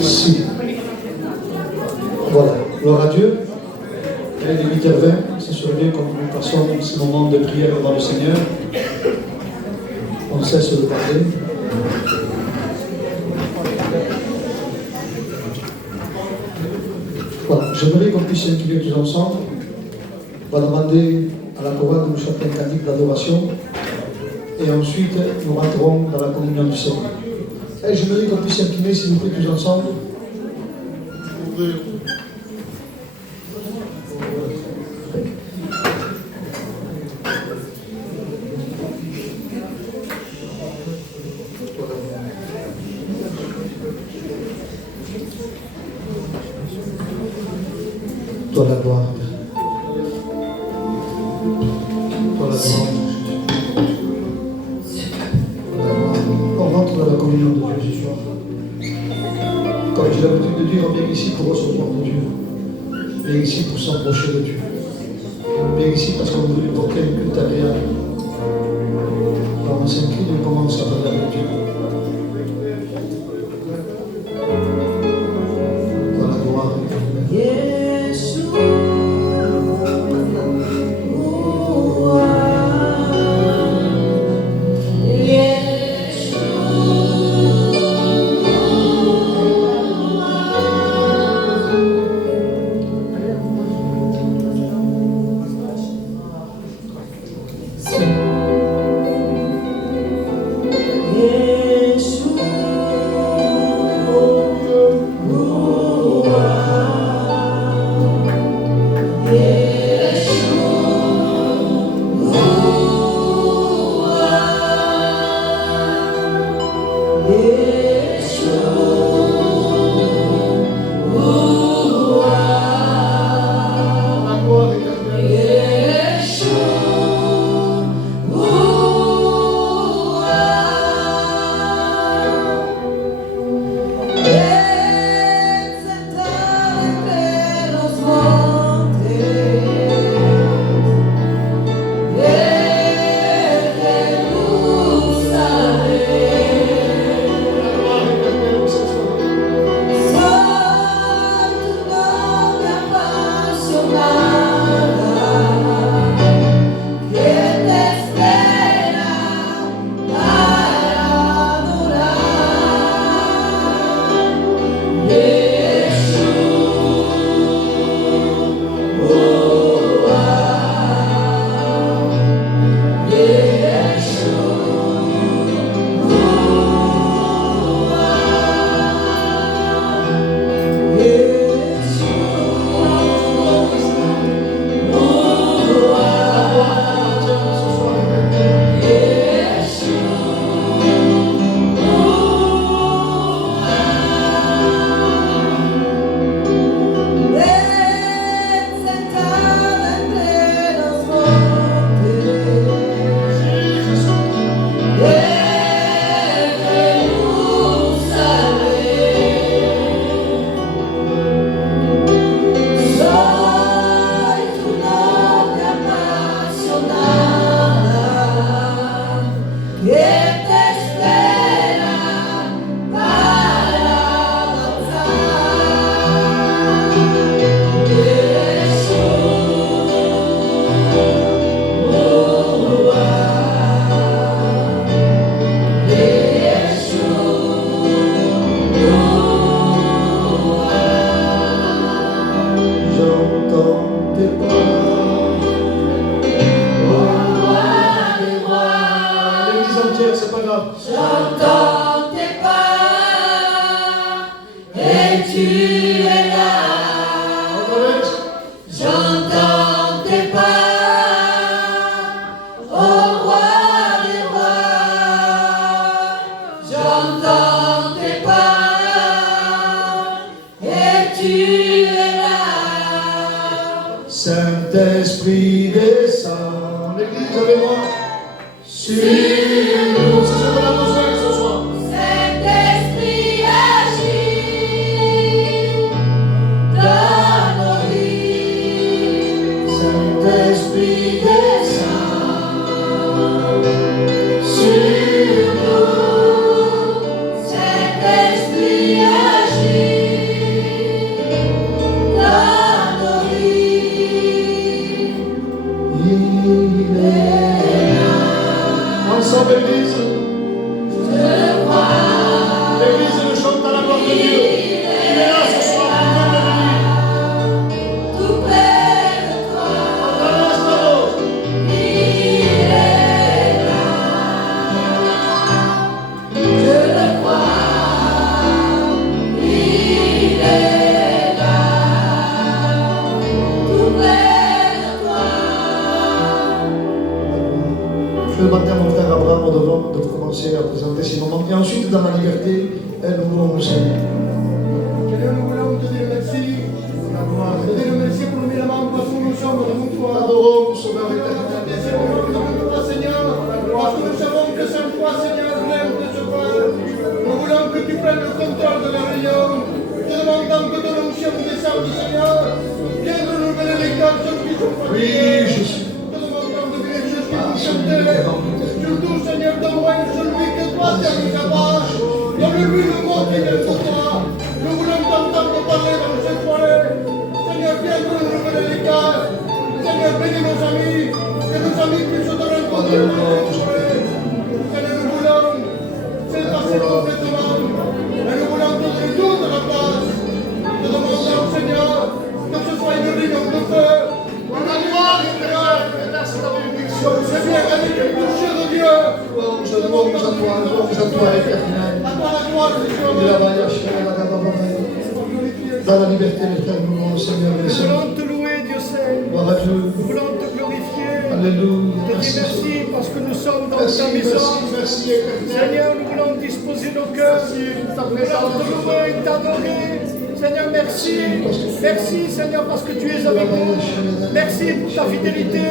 Si. Voilà. Gloire à Dieu. Il est 8h20. C'est sur Dieu quand nous passons ce moment de prière devant le Seigneur. On cesse de parler. Voilà. J'aimerais qu'on puisse incliner tous ensemble. On va demander à la chorale de nous chanter un cantique d'adoration. Et ensuite, nous rentrerons dans la communion du Seigneur. Et j'aimerais qu'on puisse incliner, s'il vous plaît, tous ensemble. Toi la gloire. Toi la gloire. On rentre dans la communion de Dieu ce soir. Comme j'ai l'habitude de dire, on vient ici pour recevoir de Dieu. On vient ici pour s'approcher de Dieu. On vient ici parce qu'on veut lui porter un culte agréable. Alors on s'incline et on commence à parler avec Dieu. Toi la gloire. Saint-Esprit descend, l'Église avec moi, sur nous, c'est ce qu'on a besoin ce soir. Saint-Esprit agit dans nos vies. Saint-Esprit descend sur nous. Saint-Esprit agit. moment. Et ensuite, dans la liberté, nous voulons nous servir. Seigneur, nous voulons te dire merci. Te dire merci pour le miracles parce que nous sommes devant toi. Adorons, Sauveur éternel. Seigneur, parce que nous savons que sans toi, Seigneur, rien ne se passe. Nous voulons que tu prennes le contrôle de la réunion. Te demandons que ton onction descende, Seigneur. Viens renouveler les cœurs ceux qui sont fatigués. Oui, Jésus. Te demandons de venir jusqu'à chanter. Surtout, Seigneur, donne-moi celui que toi tu as mis là-bas. Donne-lui le mot qui vient de toi. Nous voulons t'entendre parler dans cette soirée. Seigneur, viens renouveler les cœurs. Seigneur, bénis nos amis. Que nos amis puissent te rencontrer dans cette soirée. Seigneur, nous voulons c'est passer complètement. Et nous voulons te donner toute la place. Te demandons, Seigneur, que ce soit une réunion de feu. Une gloire éternelle. C'est bien avec le toucher de Dieu. Louange à toi, éternel. À toi la gloire, Et la Seigneur. vaillage, la gabababaya. Dans la liberté, l'éternel, nous le Seigneur, et le Nous Seigneur. voulons te louer, Dieu Saint. Gloire à Dieu. Nous voulons te glorifier. Alléluia. Te dire Merci, merci parce que nous sommes dans merci, ta maison. merci, éternel. Seigneur, nous voulons disposer nos cœurs. Nous voulons te louer, t'adorer. Seigneur, merci. Merci, Seigneur, parce que tu es avec nous. Merci pour ta fidélité.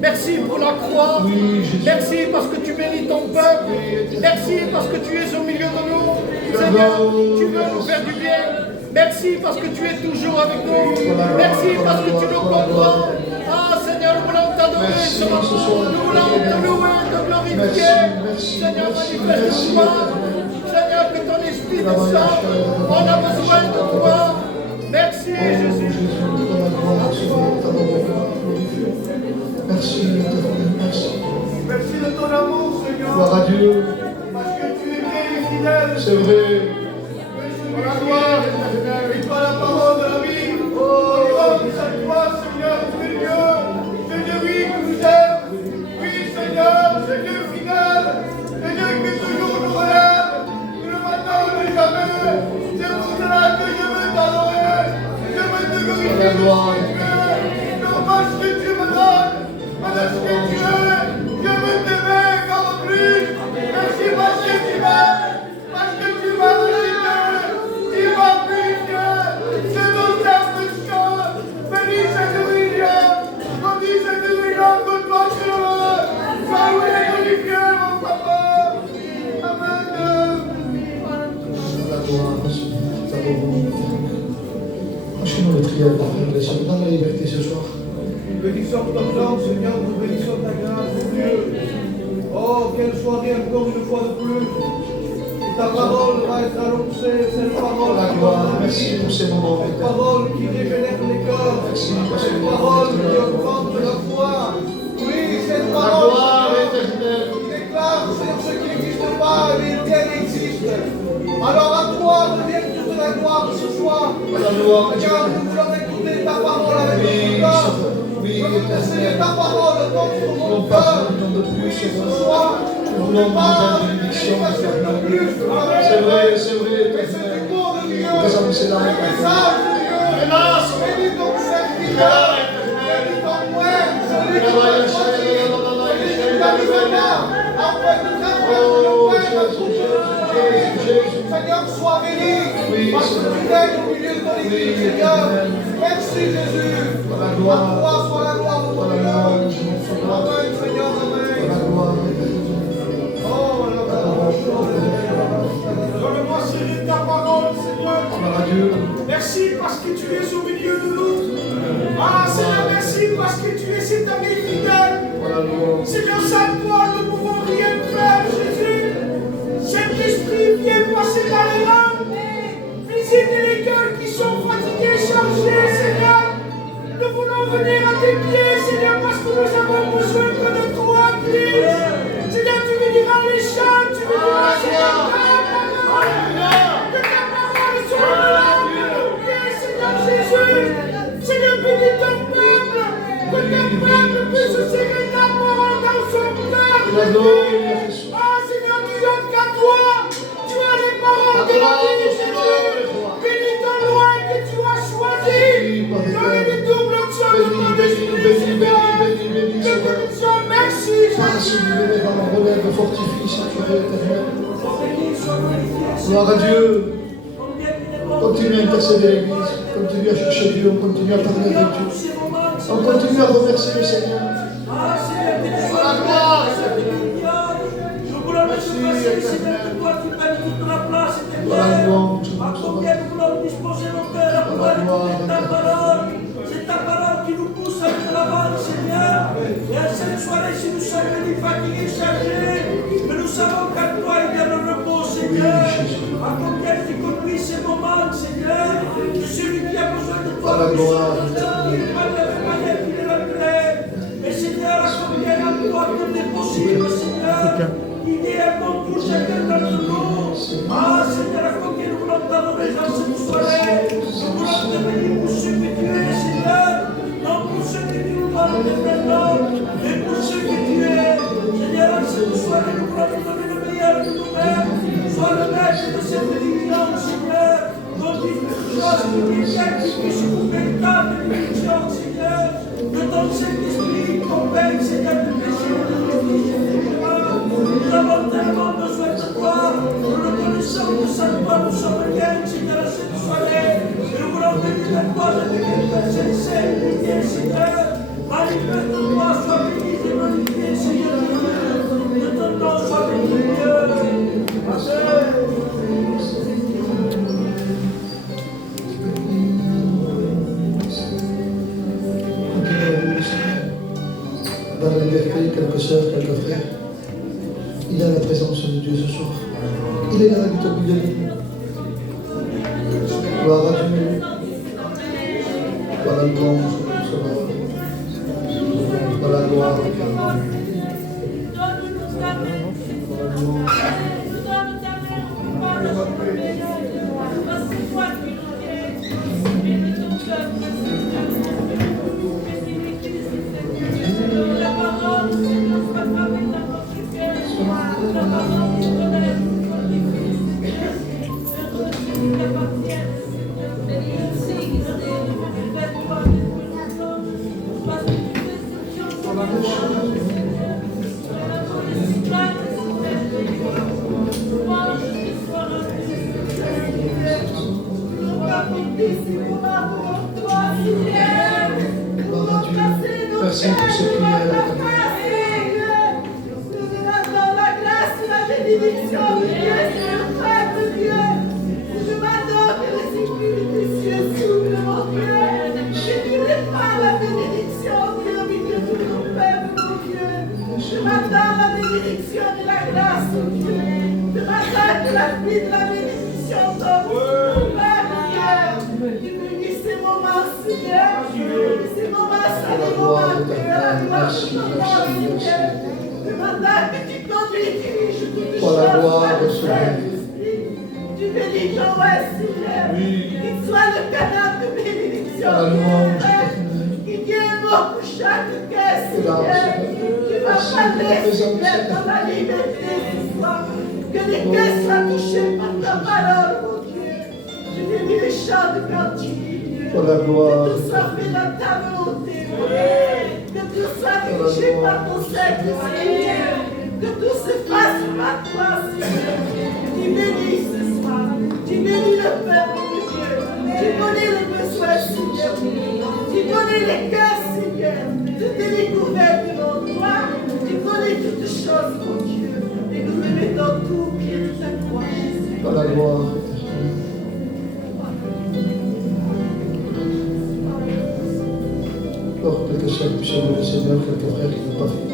Merci pour la croix. Oui, Jésus. Merci parce que tu bénis ton peuple. Merci parce que tu es au milieu de nous. Seigneur, tu veux nous faire du bien. Merci parce que tu es toujours avec nous. Merci parce que tu nous comprends. Ah, Seigneur, nous voulons t'adorer ce matin. Nous voulons te louer, te glorifier. Seigneur, manifeste-toi. Seigneur, que ton esprit descende. On a besoin de toi. Merci, Jésus. Merci, éternel, merci. Merci de ton amour, Seigneur. Gloire à Dieu. Parce que tu es bien et fidèle. C'est vrai. Pour la gloire éternelle et par la parole de la vie. Oh, grâce à toi, Seigneur, tu es Dieu. C'est Dieu, oui, que nous aime. Oui, Seigneur, c'est Dieu fidèle. C'est Dieu qui toujours nous relève. Que le matin, ne jamais. C'est pour cela que je veux t'adorer. Je veux te glorifier. La gloire. Non, parce que tu me donnes. Parce que tu es. Je veux t'aimer comme plus. Merci parce que tu m'aimes. Parce que tu m'as visité. Tu m'as purifié. C'est ton simple chose. Bénis cette réunion. Bénis cette réunion que toi tu veux. Sois loué et glorifié, mon papa. Amen. La gloire, merci. Enchaînons les prières, frères et sœurs, dans la liberté ce soir. Nous bénissons ton nom, Seigneur, nous bénissons ta grâce, mon Dieu. Oh, quelle soirée encore une fois de plus. Et ta parole va être annoncée, cette parole La qui gloire, donne la merci vie. pour ces moments, Cette éternel. parole qui régénère les cœurs. Merci, parce Cette que parole qui augmente la foi. Oui, cette La parole gloire Seigneur, éternelle. qui déclare sur ce qui n'existe pas, mais bien existe. Alors à toi revient toute la gloire ce soir. La gloire, Seigneur, nous voulons écouter ta parole avec Oui, notre cœur. oui, Nous voulons essayer éternel. ta parole dans Nous mon voulons cœur. pas une de plus, Ce Seigneur. soir, Nous voulons une bénédiction, éternel. C'est vrai, mais c'est éternel. du corps de Dieu. Présente cela, Le éternel. message de Dieu. Bénis ton Saint-Fidèle. Bénis ton moine, celui qui t'a choisi. Celui qui t'a mis en garde. Afin de transmettre le Père. Seigneur, sois béni. Parce que tu es au milieu de ton église, Seigneur. Merci Jésus. À toi soit la gloire de ton nom. Amen, Seigneur, amen. La gloire éternelle. Oh, Donne-moi serrer ta parole, Seigneur. Gloire à Dieu. Merci parce que tu es au milieu de nous. Ah, Seigneur, merci parce que tu es cet ami fidèle. Voilà, louange. Seigneur, sans toi, nous ne pouvons rien faire, Jésus. Saint-Esprit, viens passer dans les rangs. Visite les cœurs qui sont fatigués, chargés, Seigneur. Nous voulons venir à tes pieds, Seigneur, parce que nous avons besoin que de toi, Christ. Seigneur, tu béniras les chants, tu béniras les chants. Que ta parole soit là pour nos pieds, Seigneur Jésus. Seigneur, bénis ton peuple. Que ton peuple puisse serrer ta parole dans son cœur. La gloire, Jésus. Ah, Seigneur, tu donnes qu'à toi. Tu as les paroles de la vie, Jésus. Bénis ton loi que tu as choisi. Donne les doubles options de ton esprit, Seigneur. Que bénédiction, merci, Face Jésus. du relève fortifié. sacrifice entouré, éternel. Béni soit glorifié, Gloire à Dieu. combien il est bon. Continue à intercéder l'Église. Continue à chercher Dieu. On continue à parler avec Dieu. Ces moments, On continue à remercier le Seigneur. ah, Seigneur, que tu sois la gloire, nous voulons te passer, Seigneur, que toi tu prennes toute la place, Voilà la éternel. louange. À combien nous voulons disposer nos cœurs à pouvoir écouter ta parole. C'est ta parole qui nous pousse à te l'avant, Seigneur. Et à cette soirée, si nous sommes venus fatigués, chargés, mais nous savons qu'à toi il y a le repos, Seigneur. À combien tu conduis ces moments, Seigneur, que celui qui a besoin de toi, Voilà la gloire. et Seigneur, à combien à toi tout est possible, Seigneur. Il y a un bon pour chacun d'entre nous. Ah, Seigneur, à combien nous voulons t'adorer dans cette soirée. Nous voulons te bénir pour ce que tu es, Seigneur. Non pour ce que tu nous donnes maintenant, mais pour ce que tu es. Seigneur, en cette soirée, nous voulons te donner le meilleur de nous-mêmes. Sois le maître de cette bénédiction, Seigneur. Qu'on dise quelque chose qui vienne, qui puisse une véritable bénédiction, Seigneur. Que ton Saint-Esprit convainque, Seigneur, de péché et de justice. Nous avons tellement besoin de toi. Nous reconnaissons que sans toi nous sommes rien, Seigneur, à cette soirée. Et nous voulons venir de toi, de venir de cette sainteté, Seigneur. Manifeste-toi, sois béni et magnifié, Seigneur. Que ton nom soit béni, Dieu. Amen. Dans la liberté, quelques sœurs, quelques frères, il est à la présence de Dieu ce soir. Il est là, il est au milieu de nous. Gloire à Dieu. Voilà le louange, voilà la gloire. Merci pour ces prières. Pour la gloire de ce Tu bénis Joël, Seigneur. Qu'il soit le canal de bénédiction. pour la louange. Qu'il y ait un mot pour chaque cœur, Seigneur. Tu vas parler, Seigneur, dans la liberté ce soir. Que les cœurs soient touchés par ta parole, mon Dieu. Tu bénis les chants de cantique. Pour la gloire. Que tout soit fait dans ta volonté, mon Dieu. Que tout soit dirigé par ton Saint-Esprit. Que tout se fasse par toi, Seigneur. Tu bénis ce soir. Tu bénis le peuple de Dieu. Tu connais les besoins, Seigneur. Tu connais les cœurs, Seigneur. Toutes les découvertes devant toi. Tu connais toutes choses, mon Dieu. Et nous te mettons tout au pied de ta croix, Jésus. Pour la gloire. Alors, quelques sœurs puissent louer le Seigneur, quelques frères qui n'ont pas fait.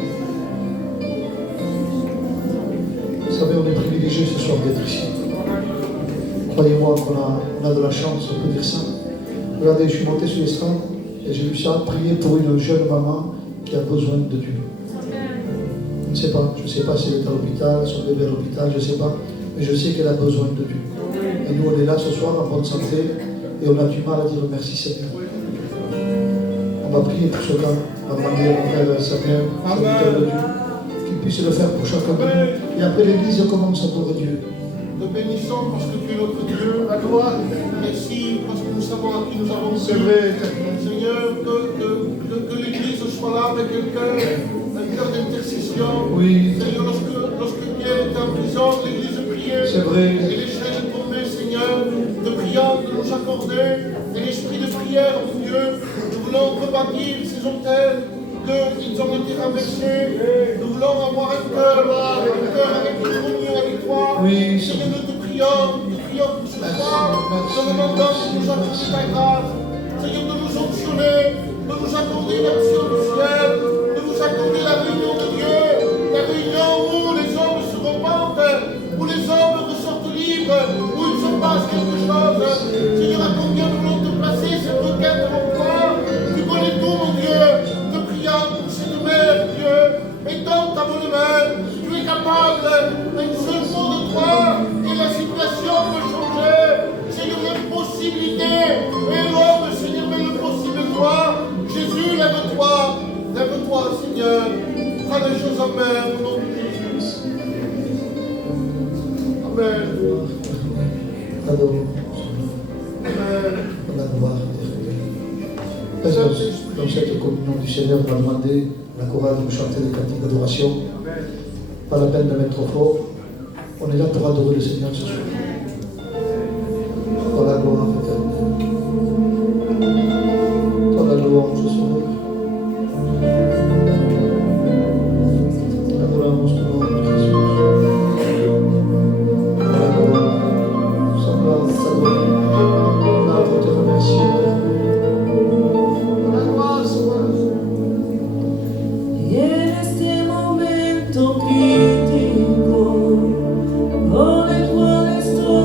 Vous savez, on est privilégiés ce soir d'être ici. Croyez-moi qu'on a de la chance, on peut dire ça. Regardez, je suis monté sur l'estrade et j'ai vu ça, prier pour une jeune maman qui a besoin de Dieu. Je ne sais pas si elle est à l'hôpital, son bébé à l'hôpital, je ne sais pas, mais je sais qu'elle a besoin de Dieu. Et nous, on est là ce soir en bonne santé et on a du mal à dire merci Seigneur. On va prier pour cela, on va demander à mon frère Samuel, serviteur de Dieu, qu'il puisse le faire pour chacun de nous. Et après l'église commence à adorer Dieu. Te bénissons parce que tu es notre Dieu. La gloire. Merci parce que nous savoir à qui nous avons C'est cru. vrai, éternel. Seigneur, que l'Église soit là avec un cœur d'intercession. Oui. Seigneur, lorsque Pierre était en prison, l'Église priait. C'est vrai. Et les chaînes tombaient, Seigneur, de priant, de nous accorder. Et l'esprit de prière, mon Dieu, nous voulons rebâtir ces hôtels qu'ils ont été renversés. Nous voulons avoir un cœur avec une communion avec toi. Oui, Seigneur, nous te prions pour ce soir. Nous demandons de nous accorder ta grâce. Seigneur, de nous sanctionner, de nous accorder l'action du ciel, de nous accorder la réunion de Dieu, la réunion où les hommes se repentent, où les hommes ressortent libres, où il se passe quelque chose. Seigneur, à combien nous voulons te placer cette requête en toi? Tu connais tout, mon Dieu. Te prions pour cette mère, Dieu. Étends ta bonne main. Tu es capable d'un seul mot de toi et la situation peut changer. Seigneur, l'impossibilité est l'homme, Seigneur, mais le possible toi. Jésus, lève-toi. Lève-toi, Seigneur. Prends les choses en main, au nom de Jésus. Amen. Adorons. Amen. La gloire éternelle. Dans cette communion du Seigneur, on va demander à la chorale de nous chanter des cantiques d'adoration. Pas la peine de mettre trop fort. On est là pour adorer le Seigneur ce soir. Dans la gloire éternelle. Dans la louange ce soir. Adoramos tu nombre, Jésus. Dans la gloire. Nous sommes là pour t'adorer. Là pour te remercier. Dans la gloire, Seigneur. Y en este momento crítico, por el cual estoy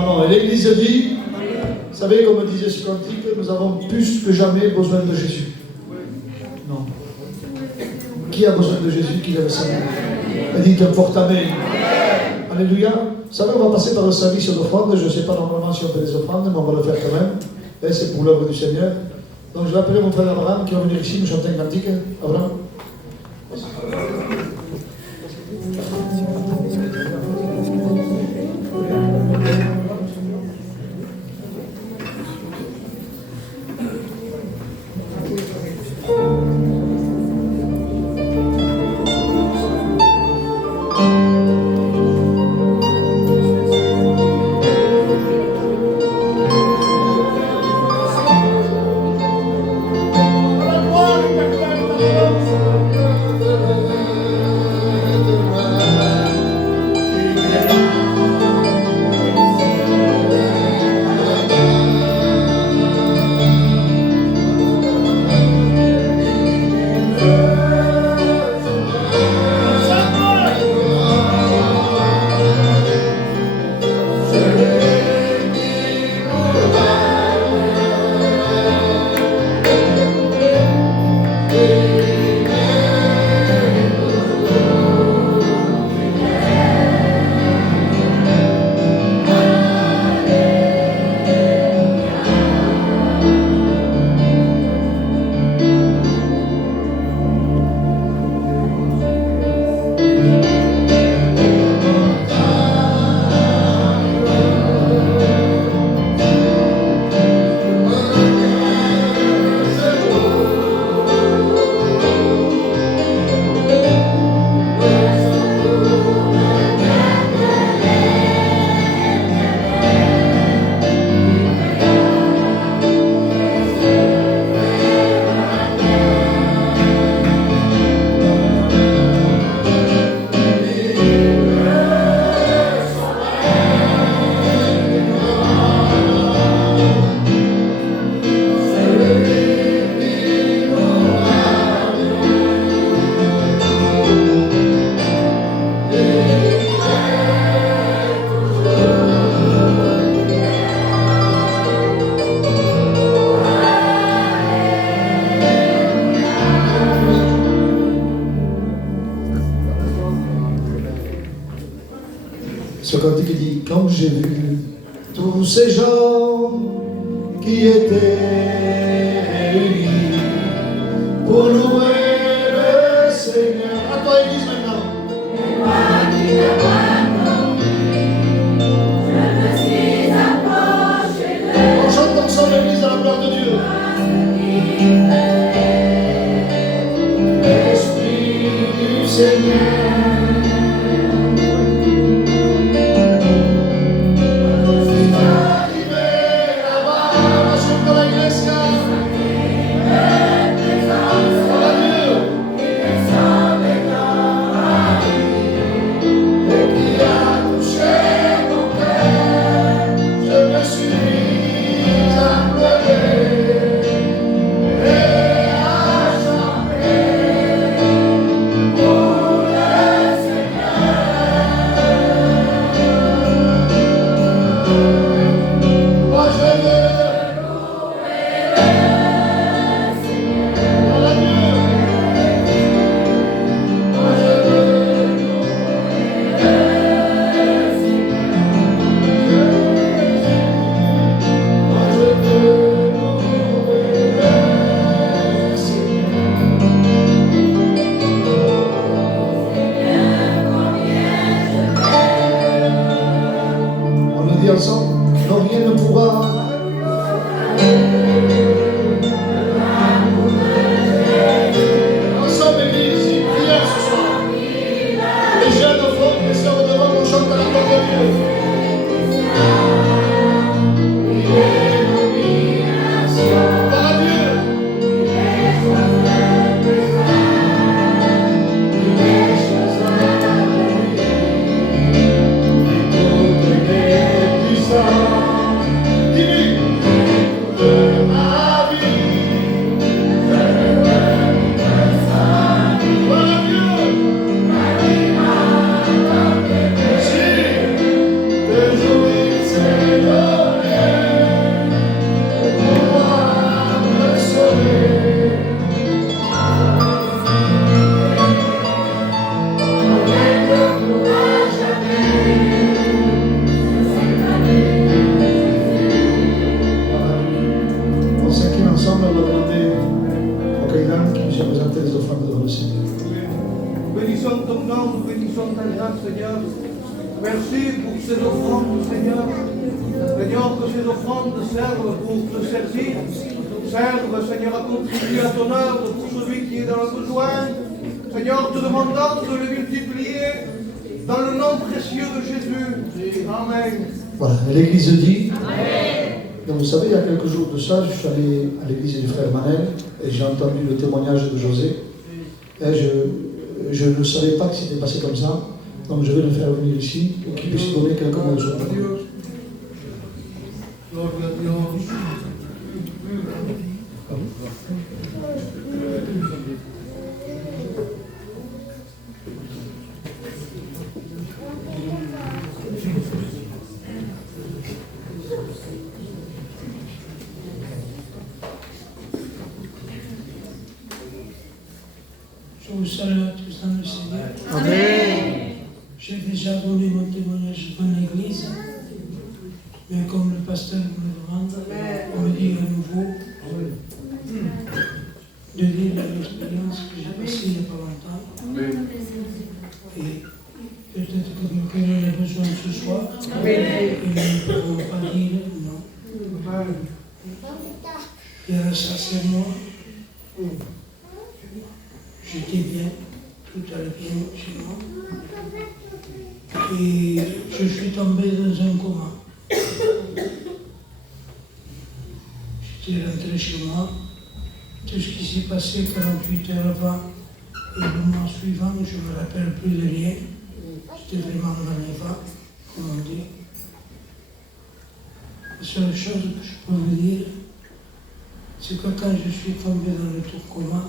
Non, non, et l'Église dit, vous savez, comme disait ce cantique, nous avons plus que jamais besoin de Jésus. Non. Qui a besoin de Jésus qui lève sa main? Et dites un fort Amen. Alléluia. Vous savez, on va passer par le service d'offrande. Je ne sais pas normalement si on fait des offrandes, mais on va le faire quand même. Et c'est pour l'œuvre du Seigneur. Donc je vais appeler mon frère Abraham qui va venir ici nous chanter un cantique. Abraham. Ce cantique dit, quand j'ai vu tous ces gens qui étaient réunis pour louer le Seigneur. À toi, Église, maintenant. On chante ensemble l'Église dans la gloire de Dieu. L'Esprit du Seigneur. Ensemble, non, rien ne pourra. Ensemble, Église, prière ce soir. Les jeunes enfants, les sœurs devant, on chante à la gloire de Dieu. Par Dieu. Dis-lui. Seigneur, que ces offrandes servent pour te servir, servent, Seigneur, à contribuer à ton œuvre pour celui qui est dans le besoin. Seigneur, te demandant de le multiplier dans le nom précieux de Jésus. Amen. Voilà, et l'Église dit. Amen. Donc vous savez, il y a quelques jours de ça, je suis allé à l'église du frère Manel et j'ai entendu le témoignage de José. Et je ne savais pas que c'était passé comme ça. Donc je vais le faire venir ici pour qu'il puisse donner quelques mots de son temps. Je vous salue à tous dans le Seigneur. Amen. J'ai déjà donné mon témoignage dans l'église, mais comme le pasteur me le demande, on me dit à nouveau de dire l'expérience que j'ai passée il n'y a pas longtemps. Et peut-être que quelqu'un en a besoin ce soir, et nous ne pouvons pas dire non. Et sincèrement, j'étais bien, tout allait bien chez moi. Et je suis tombé dans un coma. J'étais rentré chez moi. Tout ce qui s'est passé 48 heures avant et le mois suivant, je ne me rappelle plus de rien. J'étais vraiment dans les vents, comme on dit. La seule chose que je peux vous dire, c'est que quand je suis tombé dans le tout coma,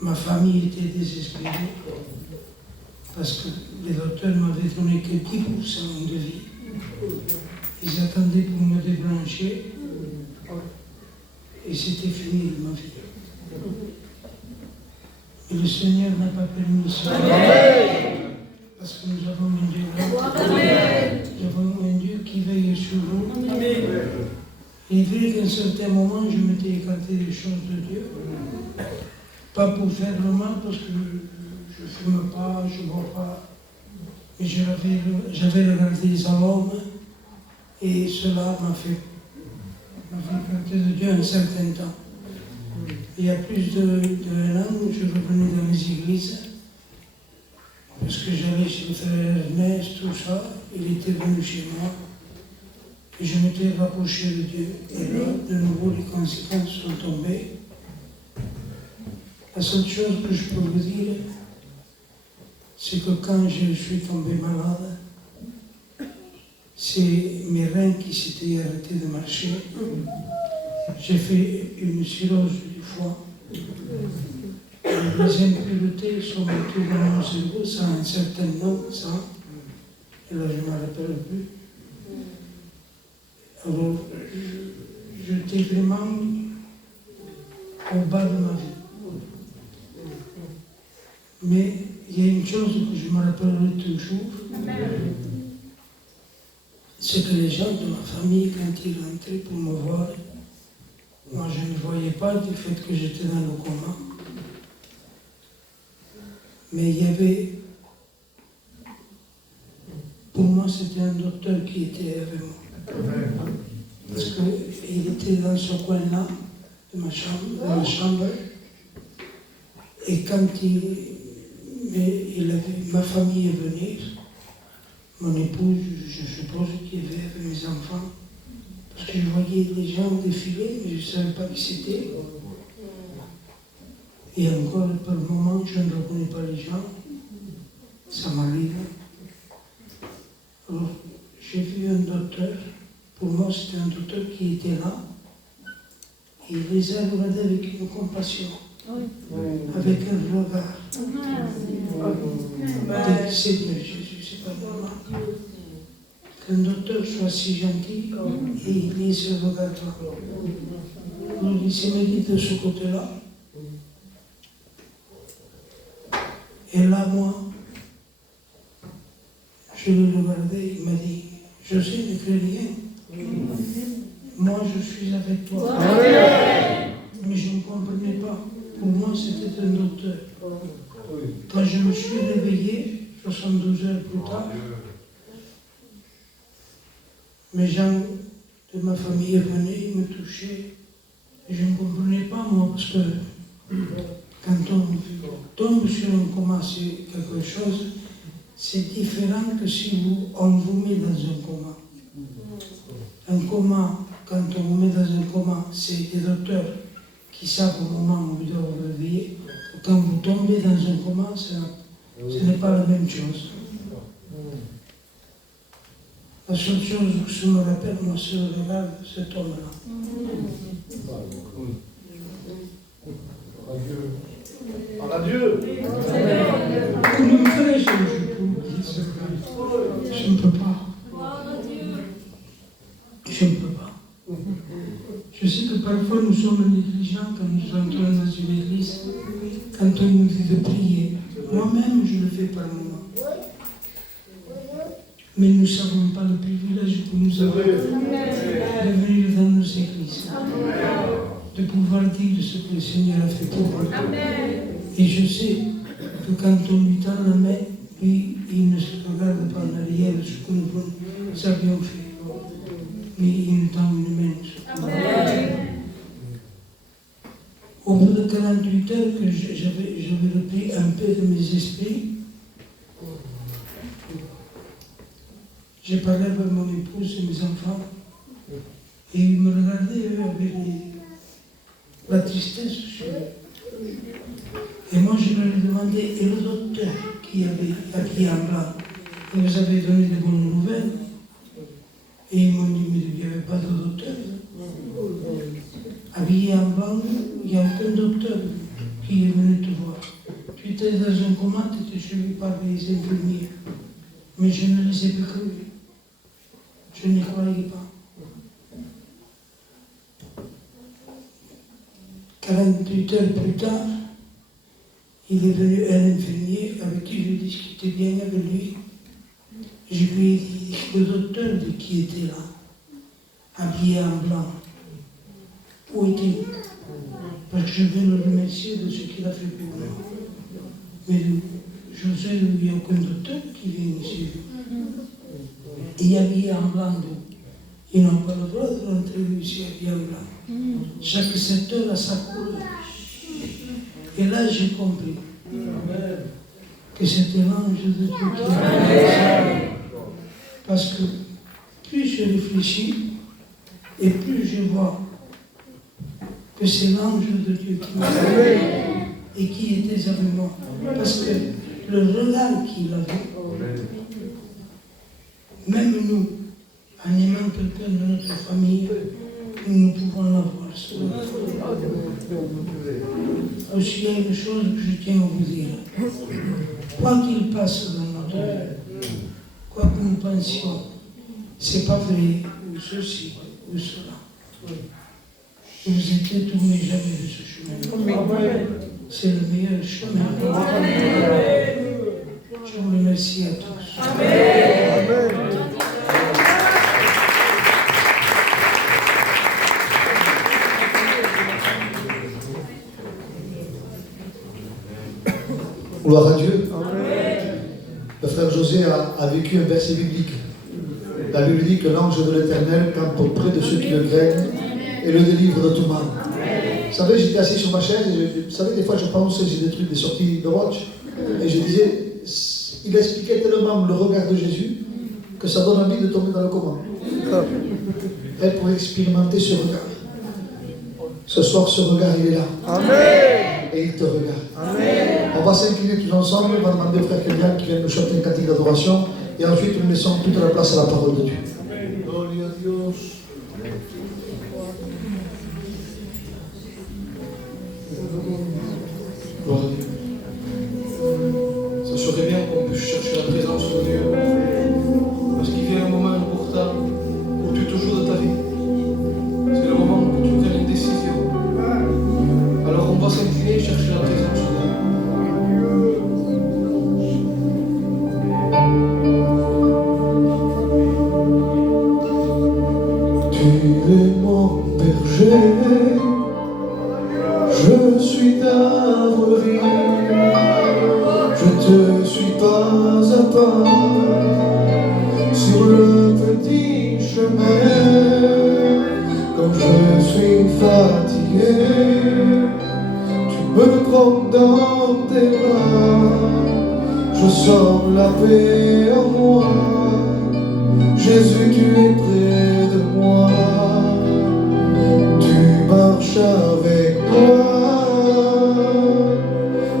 ma famille était désespérée parce que les docteurs m'avaient donné que 10% de vie. Ils attendaient pour me débrancher et c'était fini de ma vie. Et le Seigneur n'a pas permis ça. Parce que nous avons un Dieu grand. Nous avons un Dieu qui veille sur nous. Il est vrai qu'à un certain moment, je m'étais écarté des choses de Dieu. Pas pour faire le mal, parce que je ne fume pas, je ne bois pas. Mais j'avais regardé les hommes et cela m'a fait écarter de Dieu un certain temps. Il y a plus d'un an, je revenais dans les églises, parce que j'allais chez le frère Ernest, tout ça, il était venu chez moi, et je m'étais rapproché de Dieu. Et là, de nouveau, les conséquences sont tombées. La seule chose que je peux vous dire, c'est que quand je suis tombé malade, c'est mes reins qui s'étaient arrêtés de marcher. J'ai fait une cirrhose du foie. Les impuretés sont montées dans mon cerveau, ça a un certain nom, ça. Et là, je ne me rappelle plus. Alors, j'étais vraiment au bas de ma vie. Mais il y a une chose que je me rappellerai toujours, c'est que les gens de ma famille, quand ils rentraient pour me voir, moi je ne voyais pas du fait que j'étais dans le coma. Mais il y avait, pour moi c'était un docteur qui était avec moi. Parce qu'il était dans ce coin-là, de ma chambre, et quand ma famille est venue, mon épouse, je suppose qu'il avait avec mes enfants, parce que je voyais des gens défiler, mais je ne savais pas qui c'était. Et encore, pour le moment, je ne reconnais pas les gens, ça m'arrive. Alors, j'ai vu un docteur, pour moi c'était un docteur qui était là, et il les a regardés avec une compassion. Avec un regard. Seigneur Jésus, c'est pas normal. Qu'un docteur soit si gentil et il ait ce regard-là. Donc il s'est mis de ce côté-là. Et là, moi, je l'ai regardé, il m'a dit, je sais, ne crains rien. Moi, je suis avec toi. Mais je ne comprenais pas. Pour moi, c'était un docteur. Quand je me suis réveillé, 72 heures plus tard, mes gens de ma famille venaient, ils me touchaient. Et je ne comprenais pas, moi, parce que quand on tombe sur un coma, c'est quelque chose, c'est différent que si on vous met dans un coma. Un coma, quand on vous met dans un coma, c'est des docteurs qui savent au moment où vous devez vous réveiller. Quand vous tombez dans un coma, ce n'est pas la même chose. La seule chose que je me rappelle, moi, c'est le regard de cet homme-là. Adieu. Comme une flèche, je peux oublier ce regard. Je ne peux pas. Je ne peux pas. Je sais que parfois nous sommes négligents quand nous entrons dans une église, quand on nous dit de prier. Moi-même, je le fais par moment. Mais nous ne savons pas le privilège que nous avons de venir dans nos églises, de pouvoir dire ce que le Seigneur a fait pour nous. Et je sais que quand on lui tend la main, lui, il ne se regarde pas en arrière de ce que nous avions fait. Mais il nous tend une main. Au bout de 48 heures que j'avais repris un peu de mes esprits, j'ai parlé avec mon épouse et mes enfants, et ils me regardaient avec la tristesse sur eux. Et moi je leur ai demandé, et le docteur qui avait habillé en blanc, il vous avait donné de bonnes nouvelles? Et ils m'ont dit, mais il n'y avait pas de docteur. Habillé en blanc, il n'y a aucun docteur qui est venu te voir. Tu étais dans un coma, tu étais suivi par les infirmiers. Mais je ne les ai pas cru. Je n'y croyais pas. 48 heures plus tard, il est venu un infirmier avec qui je discutais bien avec lui. Je lui ai dit, le docteur qui était là, habillé en blanc, où était-il? Parce que je veux le remercier de ce qu'il a fait pour moi. Mais je sais qu'il n'y a aucun docteur qui vient ici. Et habillé en blanc, ils n'ont pas le droit de rentrer ici habillé en blanc. Chaque secteur a sa couleur. Et là, j'ai compris que c'était l'ange de Dieu qui avait fait ça. Parce que plus je réfléchis, et plus je vois que c'est l'ange de Dieu qui m'a fait et qui était avec moi. Parce que le regard qu'il avait, même nous, en aimant quelqu'un de notre famille, nous pouvons l'avoir. Aussi, il y a une chose que je tiens à vous dire. Quoi qu'il passe dans notre vie, quoi que nous pensions, c'est pas vrai, ou ceci, ou cela. Vous étiez tourné jamais de ce chemin. C'est le meilleur chemin. Je vous remercie à tous. Amen. Gloire à Dieu. Le frère José a vécu un verset biblique. La Bible dit que l'ange de l'Éternel campe auprès de ceux qui le craignent et le délivre de tout mal. Vous savez, j'étais assis sur ma chaise et vous savez, des fois je pense, j'ai des trucs, des sorties de watch, et je disais, il expliquait tellement le regard de Jésus que ça donne envie de tomber dans le coma. Et pour expérimenter ce regard. Ce soir, ce regard, il est là. Amen. Et il te regarde. Amen. On va s'incliner tous ensemble, on va demander au frère Kélian qui vient nous chanter un cantique d'adoration, et ensuite nous laissons toute la place à la parole de Dieu. Gloria a Dios. Gloire à Dieu. Ça serait bien qu'on puisse chercher la présence de Dieu. Parce qu'il vient un moment important où tu te joues de ta vie. C'est le moment où tu prends une décision. Alors on va s'incliner et chercher la présence de Dieu. Tu es mon berger, je suis ta brebis, je te suis pas à pas sur le petit chemin. fatigué, tu me prends dans tes bras. Je sens la paix en moi. Jésus, tu es près de moi. Tu marches avec moi.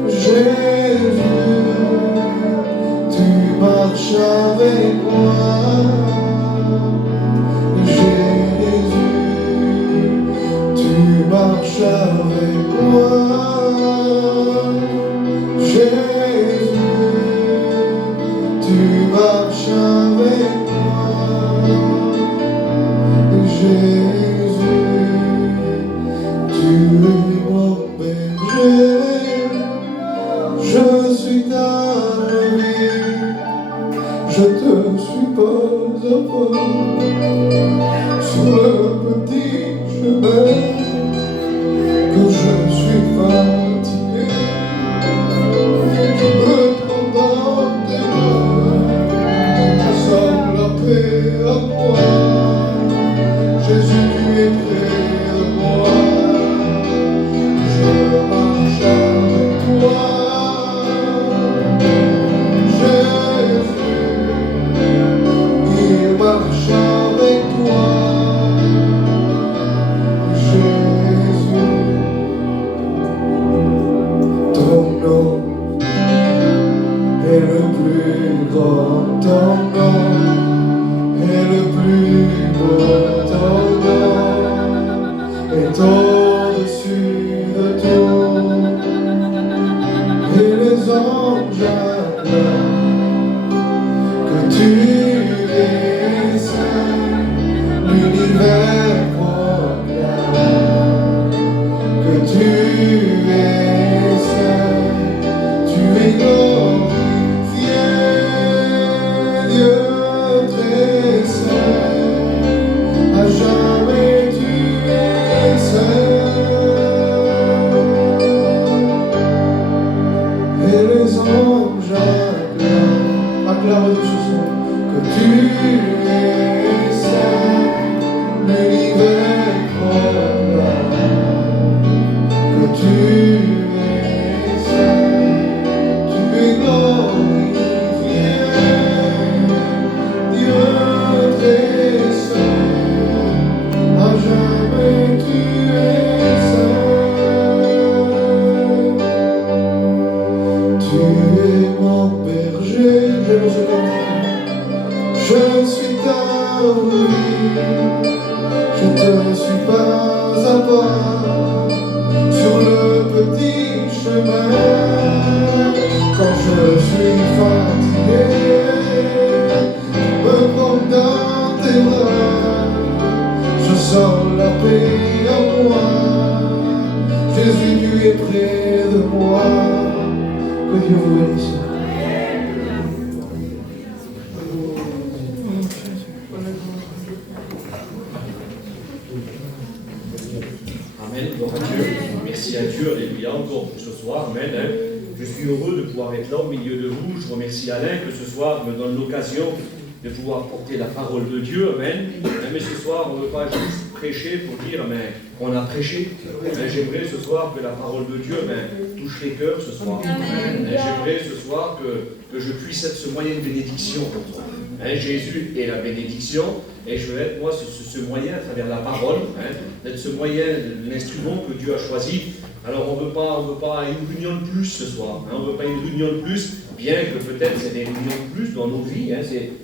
Jésus, tu marches avec moi. Jésus, tu marches avec moi. Jésus, tu marches avec moi. Jésus, tu es mon berger. Je suis ta vie. Je te suis pas à pas. Sur le petit chemin que je suis fatigué, je me prends dans tes bras. Je sens la paix à moi. Jésus, tu es près de moi. Je marche avec toi. Jésus, il marche avec toi. Jésus, ton nom est le plus grand, ton nom est le plus beau, ton nom est au-dessus de tout. Et les anges acclament que tu es saint, l'univers proclame que tu es saint, tu es glorifié, Dieu très saint, à jamais tu es saint. Et les anges acclament de ce son que tu es saint, l'univers proclame que tu es saint, tu es glorifié, Dieu très saint, à jamais tu es saint. Tu es mon berger, j'aime ce cantique. Je suis ta vie, je te suis pas à pas. Sur le petit chemin, quand je suis fatigué, me prends dans tes bras. Je sens la paix en moi. Jésus, tu es près de moi. Que Dieu vous bénisse. Amen, gloire à Dieu. Merci à Dieu, alléluia, encore pour ce soir. Amen. Je suis heureux de pouvoir être là au milieu de vous. Je remercie Alain que ce soir me donne l'occasion de pouvoir porter la parole de Dieu. Amen. Mais ce soir, on ne veut pas juste prêcher pour dire qu'on a prêché. J'aimerais ce soir que la parole de Dieu touche les cœurs ce soir. J'aimerais ce soir que je puisse être ce moyen de bénédiction pour toi. Jésus est la bénédiction et je veux être moi ce moyen à travers la parole, d'être ce moyen, l'instrument que Dieu a choisi. Alors on ne veut pas une réunion de plus ce soir, on ne veut pas une réunion de plus, bien que peut-être c'est des réunions de plus dans nos vies.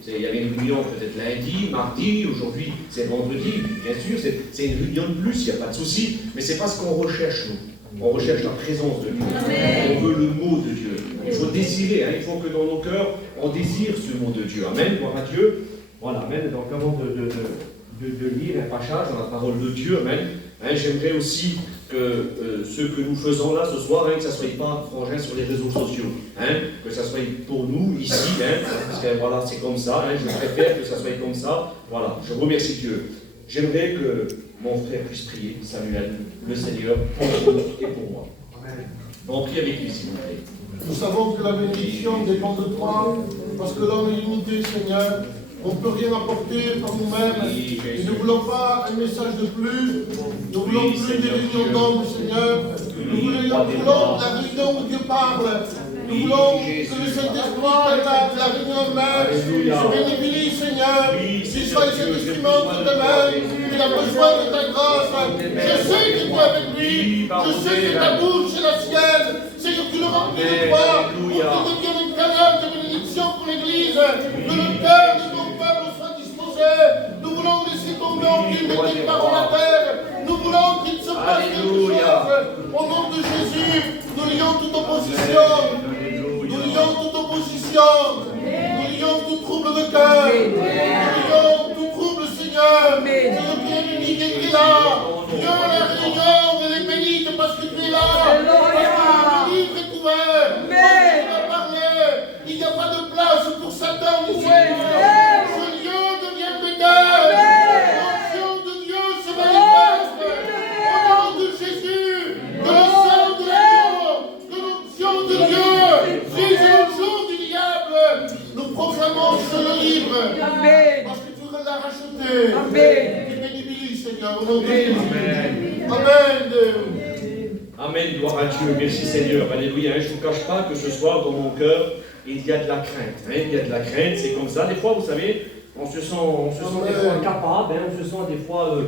Il y avait une réunion peut-être lundi, mardi, aujourd'hui c'est vendredi, bien sûr, c'est une réunion de plus, il n'y a pas de souci, mais c'est pas ce qu'on recherche nous. On recherche la présence de Dieu, on veut le mot de Dieu. Il faut désirer, il faut que dans nos cœurs, on désire ce mot de Dieu. Amen, gloire à Dieu. Voilà, amen. Donc avant de lire un passage dans la parole de Dieu, amen, j'aimerais aussi que ce que nous faisons là ce soir, que ça ne soit pas frangin sur les réseaux sociaux, que ça soit pour nous ici, parce que voilà, c'est comme ça, je préfère que ça soit comme ça. Voilà, je remercie Dieu. J'aimerais que mon frère puisse prier, Samuel, le Seigneur, pour vous et pour moi. On prie avec lui, s'il vous plaît. Nous savons que la bénédiction dépend de toi, parce que dans l'unité, Seigneur, On ne peut rien apporter par nous-mêmes. Et nous ne voulons pas un message de plus. Nous voulons plus des réunions d'hommes, Seigneur. Nous voulons la réunion où Dieu parle. Nous voulons que le Saint-Esprit parle la réunion même. Je bénis, Seigneur. Qu'il soit cet instrument de ta main. Il a besoin de ta grâce. Je sais que tu es avec lui. Je sais que ta bouche est la sienne. Seigneur, tu le remplis de toi. Pour qu'il devienne un canal de bénédiction pour l'Église. Que le cœur de ton peuple soit disposé. Nous voulons laisser tomber aucune de tes paroles à terre. Nous voulons qu'il se passe quelque chose. Au nom de Jésus, nous lions toute opposition. Nous lions toute opposition. Nous lions tout trouble de cœur. Nous lions tout trouble, Seigneur. Seigneur, tu es l'unique qui est là. Dieu, la réunion, elle est bénite parce que tu es là. Parce que le livre est ouvert. Parce que tu vas parler. Il n'y a pas de place pour Satan ici. Ce lieu devient bénéfique. L'onction de Dieu se manifeste. Au nom de Jésus, que le sang de l'agneau, que l'onction de Dieu, frise le jour du diable. Nous proclamons sur le livre. Parce que tu l'as racheté. Tu bénis, Seigneur, au nom de Jésus. Amen. Amen, gloire à Dieu, merci Seigneur, alléluia. Je ne vous cache pas que ce soir, dans mon cœur, il y a de la crainte. Il y a de la crainte, c'est comme ça. Des fois, vous savez, on se sent des fois capable, on se sent des fois,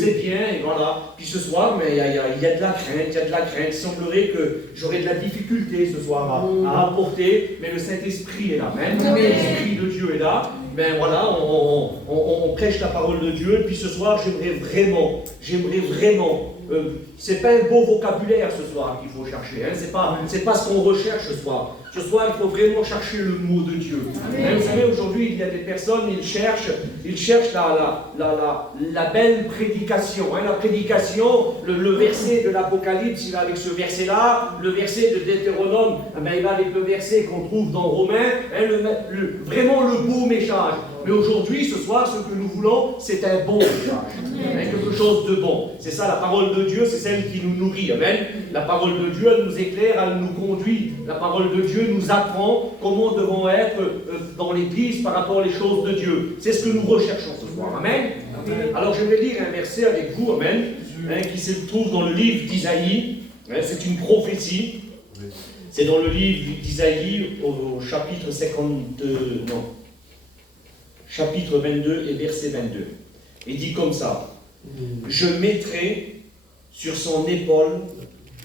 c'est bien, et voilà. Puis ce soir, mais il y a de la crainte, il y a de la crainte. Il semblerait que j'aurais de la difficulté ce soir à apporter, mais le Saint-Esprit est là, même. L'Esprit de Dieu est là. Ben voilà, on prêche la parole de Dieu, puis ce soir, j'aimerais vraiment, c'est pas un beau vocabulaire ce soir qu'il faut chercher, c'est pas ce qu'on recherche ce soir. Ce soir, il faut vraiment chercher le mot de Dieu. Vous savez, aujourd'hui, il y a des personnes, ils cherchent la belle prédication. La prédication, le verset de l'Apocalypse, il va avec ce verset-là, le verset de Deutéronome, il va avec le verset qu'on trouve dans Romains, vraiment le beau message. Mais aujourd'hui, ce soir, ce que nous voulons, c'est un bon message. Quelque chose de bon. C'est ça, la parole de Dieu, c'est celle qui nous nourrit. Amen. La parole de Dieu, elle nous éclaire, elle nous conduit. La parole de Dieu nous apprend comment devons être dans l'Église par rapport aux choses de Dieu. C'est ce que nous recherchons ce soir. Amen. Alors, je vais lire un verset avec vous, amen, qui se trouve dans le livre d'Isaïe. C'est une prophétie. C'est dans le livre d'Isaïe, au chapitre 22 et verset 22. Il dit comme ça: je mettrai sur son épaule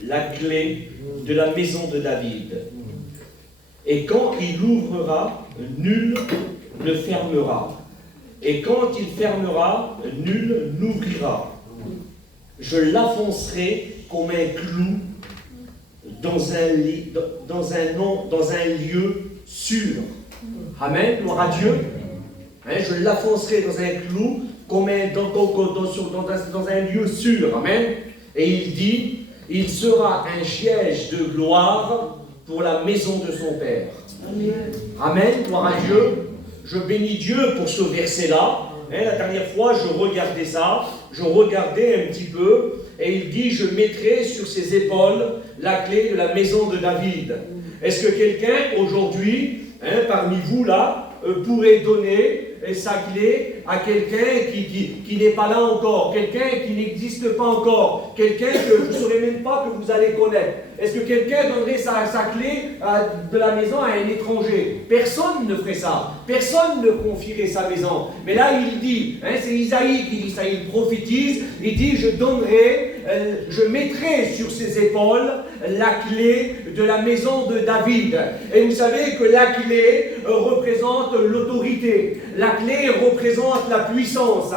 la clé de la maison de David. Et quand il ouvrira, nul ne fermera. Et quand il fermera, nul n'ouvrira. Je l'enfoncerai comme un clou dans un lieu sûr. Amen, gloire à Dieu. Je l'enfoncerai dans un clou comme dans un lieu sûr. Amen. Et il dit, il sera un siège de gloire pour la maison de son Père. Amen, gloire à Dieu. Je bénis Dieu pour ce verset-là. La dernière fois, je regardais ça, je regardais un petit peu, et il dit, je mettrai sur ses épaules la clé de la maison de David. Est-ce que quelqu'un, aujourd'hui, parmi vous là, pourrait donner sa clé à quelqu'un qui n'est pas là encore, quelqu'un qui n'existe pas encore, quelqu'un que vous ne saurez même pas que vous allez connaître? Est-ce que quelqu'un donnerait sa clé de la maison à un étranger? Personne ne ferait ça. Personne ne confierait sa maison. Mais là, il dit, c'est Isaïe qui dit ça, il prophétise, il dit, je mettrai sur ses épaules la clé de la maison de David. Et vous savez que la clé représente l'autorité. La clé représente la puissance.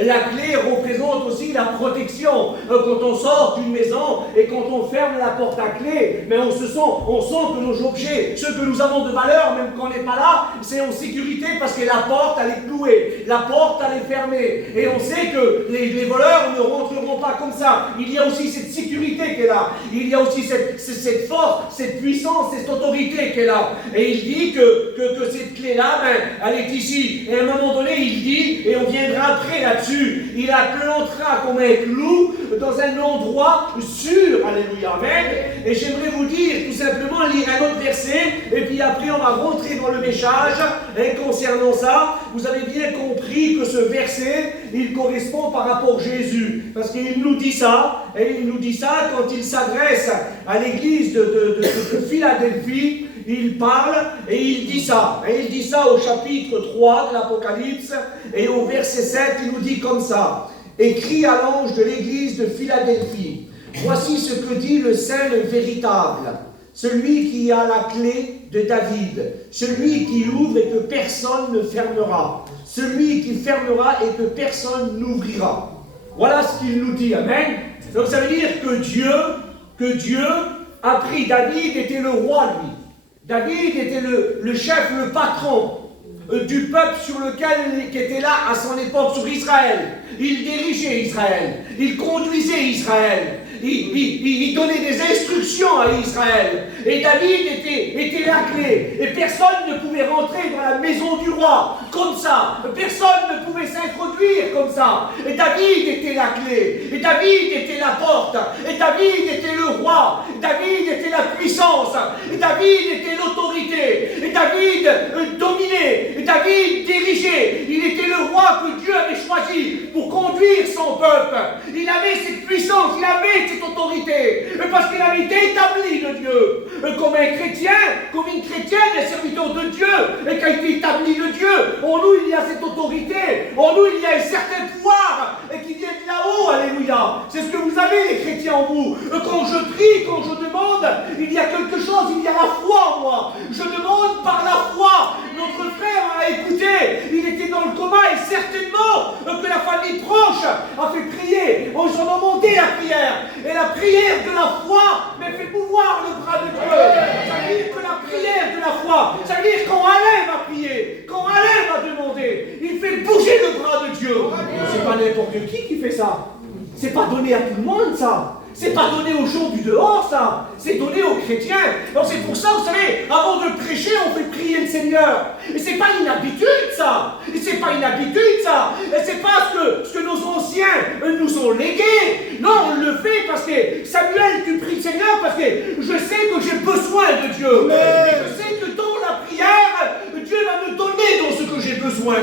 La clé représente aussi la protection. Quand on sort d'une maison et quand on ferme la porte à clé, mais on sent que nos objets, ceux que nous avons de valeur, même quand on n'est pas là, c'est en sécurité parce que la porte, elle est clouée. La porte, elle est fermée. Et on sait que les voleurs ne rentreront pas comme ça. Il y a aussi cette sécurité qui est là. Il y a aussi cette force, cette puissance, cette autorité qui est là. Et il dit que cette clé-là, elle est ici. Et à un moment donné, il dit, et on viendra après là-dessus, il la plantera comme un clou dans un endroit sûr. Alléluia, amen. Et j'aimerais vous dire, tout simplement, lire un autre verset, et puis après on va rentrer dans le message. concernant ça, vous avez bien compris que ce verset, il correspond par rapport à Jésus. Parce qu'il nous dit ça, et il nous dit ça quand il s'adresse à l'église de Philadelphie. Il parle et il dit ça. Et il dit ça au chapitre 3 de l'Apocalypse. Et au verset 7, il nous dit comme ça. Écrit à l'ange de l'église de Philadelphie. Voici ce que dit le Saint, le véritable. Celui qui a la clé de David. Celui qui ouvre et que personne ne fermera. Celui qui fermera et que personne n'ouvrira. Voilà ce qu'il nous dit. Amen. Donc ça veut dire que Dieu a pris. David était le roi, lui. David était le chef, le patron du peuple qui était là à son époque sur Israël. Il dirigeait Israël, il conduisait Israël, il donnait des instructions à Israël. Et David était la clé. Et personne ne pouvait rentrer dans la maison du roi comme ça. Personne ne pouvait s'introduire comme ça. Et David était la clé. Et David était la porte. Et David était le roi. David était la puissance. Et David était l'autorité. Et David dominait. Et David dirigeait. Il était le roi que Dieu avait choisi pour conduire son peuple. Il avait cette puissance, il avait cette autorité. Parce qu'il avait été établi de Dieu. Comme un chrétien, comme une chrétienne, un serviteur de Dieu, et qui a été établi de Dieu. En nous, il y a cette autorité. En nous, il y a un certain pouvoir qui vient de là-haut. Alléluia. C'est ce que vous avez, les chrétiens, en vous. Quand je prie, quand je demande, il y a quelque chose, il y a la foi en moi. Je demande par la foi. Notre frère a écouté. Il était dans le coma et certainement que la famille proche a fait prier. Ils ont demandé la prière. Et la prière de la foi mais fait pouvoir le bras de Dieu. Ça veut dire que la prière de la foi, ça veut dire quand Alain va prier, quand Alain va demander, il fait bouger le bras de Dieu. C'est pas n'importe qui fait ça. C'est pas donné à tout le monde ça. C'est pas donné aux gens du dehors, ça. C'est donné aux chrétiens. Donc c'est pour ça, vous savez, avant de prêcher, on fait prier le Seigneur. Et c'est pas une habitude, ça. Et c'est pas une habitude, ça. Et c'est pas ce que nos anciens nous ont légué. Non, on le fait parce que Samuel, tu pries le Seigneur parce que je sais que j'ai besoin de Dieu. Et je sais que dans la prière, Dieu va me donner dans ce que j'ai besoin.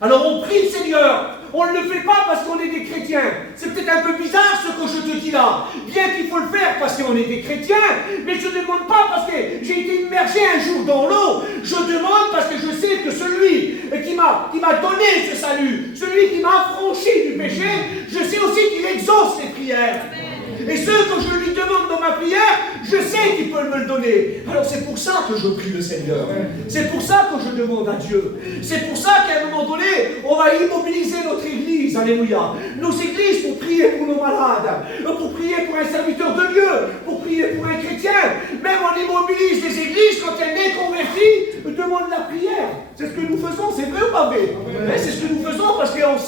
Alors on prie le Seigneur. On ne le fait pas parce qu'on est des chrétiens. C'est peut-être un peu bizarre ce que je te dis là. Bien qu'il faut le faire parce qu'on est des chrétiens, mais je ne demande pas parce que j'ai été immergé un jour dans l'eau. Je demande parce que je sais que celui qui m'a donné ce salut, celui qui m'a affranchi du péché, je sais aussi qu'il exauce les prières. Et ce que je lui demande dans ma prière, je sais qu'il peut me le donner. Alors c'est pour ça que je prie le Seigneur. C'est pour ça que je demande à Dieu. C'est pour ça qu'à un moment donné, on va immobiliser notre église. Alléluia. Nos églises pour prier pour nos malades, pour prier pour un serviteur de Dieu, pour prier pour un chrétien. Même on immobilise les églises quand un inconverti demande la prière. C'est ce que nous faisons, c'est vrai ou pas vrai? C'est ce que nous faisons parce qu'on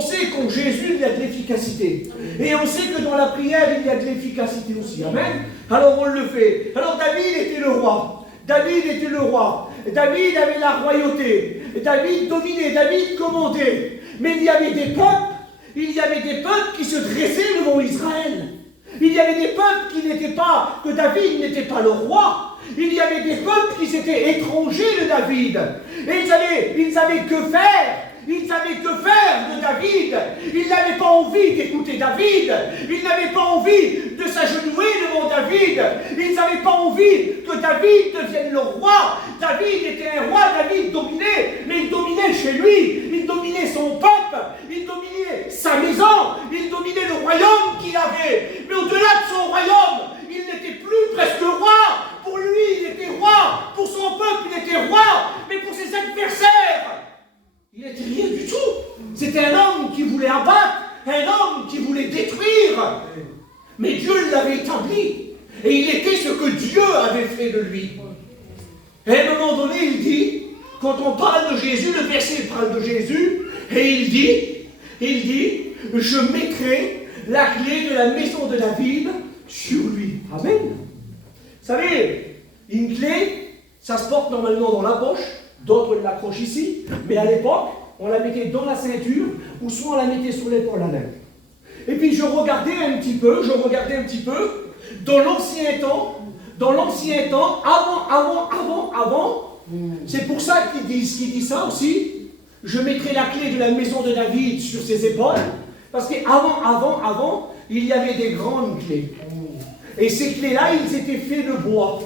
sait qu'en Jésus, il y a de l'efficacité. Et on sait que dans la prière, il y a de l'efficacité aussi. Amen. Alors on le fait. Alors David était le roi. David était le roi. David avait la royauté. David dominait. David commandait. Mais il y avait des peuples qui se dressaient devant Israël. Il y avait des peuples que David n'était pas le roi. Il y avait des peuples qui s'étaient étrangers de David. Et ils avaient que faire. Ils savaient que faire de David. Ils n'avaient pas envie d'écouter David. Ils n'avaient pas envie de s'agenouiller devant David. Ils n'avaient pas envie que David devienne le roi. David était un roi, David dominait, mais il dominait chez lui. Il dominait son peuple. Il dominait sa maison. Il dominait le royaume qu'il avait. Mais au-delà de son royaume, il n'était plus presque roi. Pour lui, il était roi. Pour son peuple, il était roi. Mais pour ses adversaires, il n'était rien du tout. C'était un homme qui voulait abattre, un homme qui voulait détruire. Mais Dieu l'avait établi. Et il était ce que Dieu avait fait de lui. Et à un moment donné, il dit, quand on parle de Jésus, le verset parle de Jésus, et il dit, je mettrai la clé de la maison de David sur lui. Amen. Vous savez, une clé, ça se porte normalement dans la poche. D'autres l'accrochent ici, mais à l'époque, on la mettait dans la ceinture, ou soit on la mettait sur l'épaule à l'air. Et puis je regardais un petit peu, dans l'ancien temps, avant, C'est pour ça qu'il dit ça aussi. Je mettrai la clé de la maison de David sur ses épaules. Parce qu'avant, il y avait des grandes clés. Et ces clés-là, ils étaient faits de bois.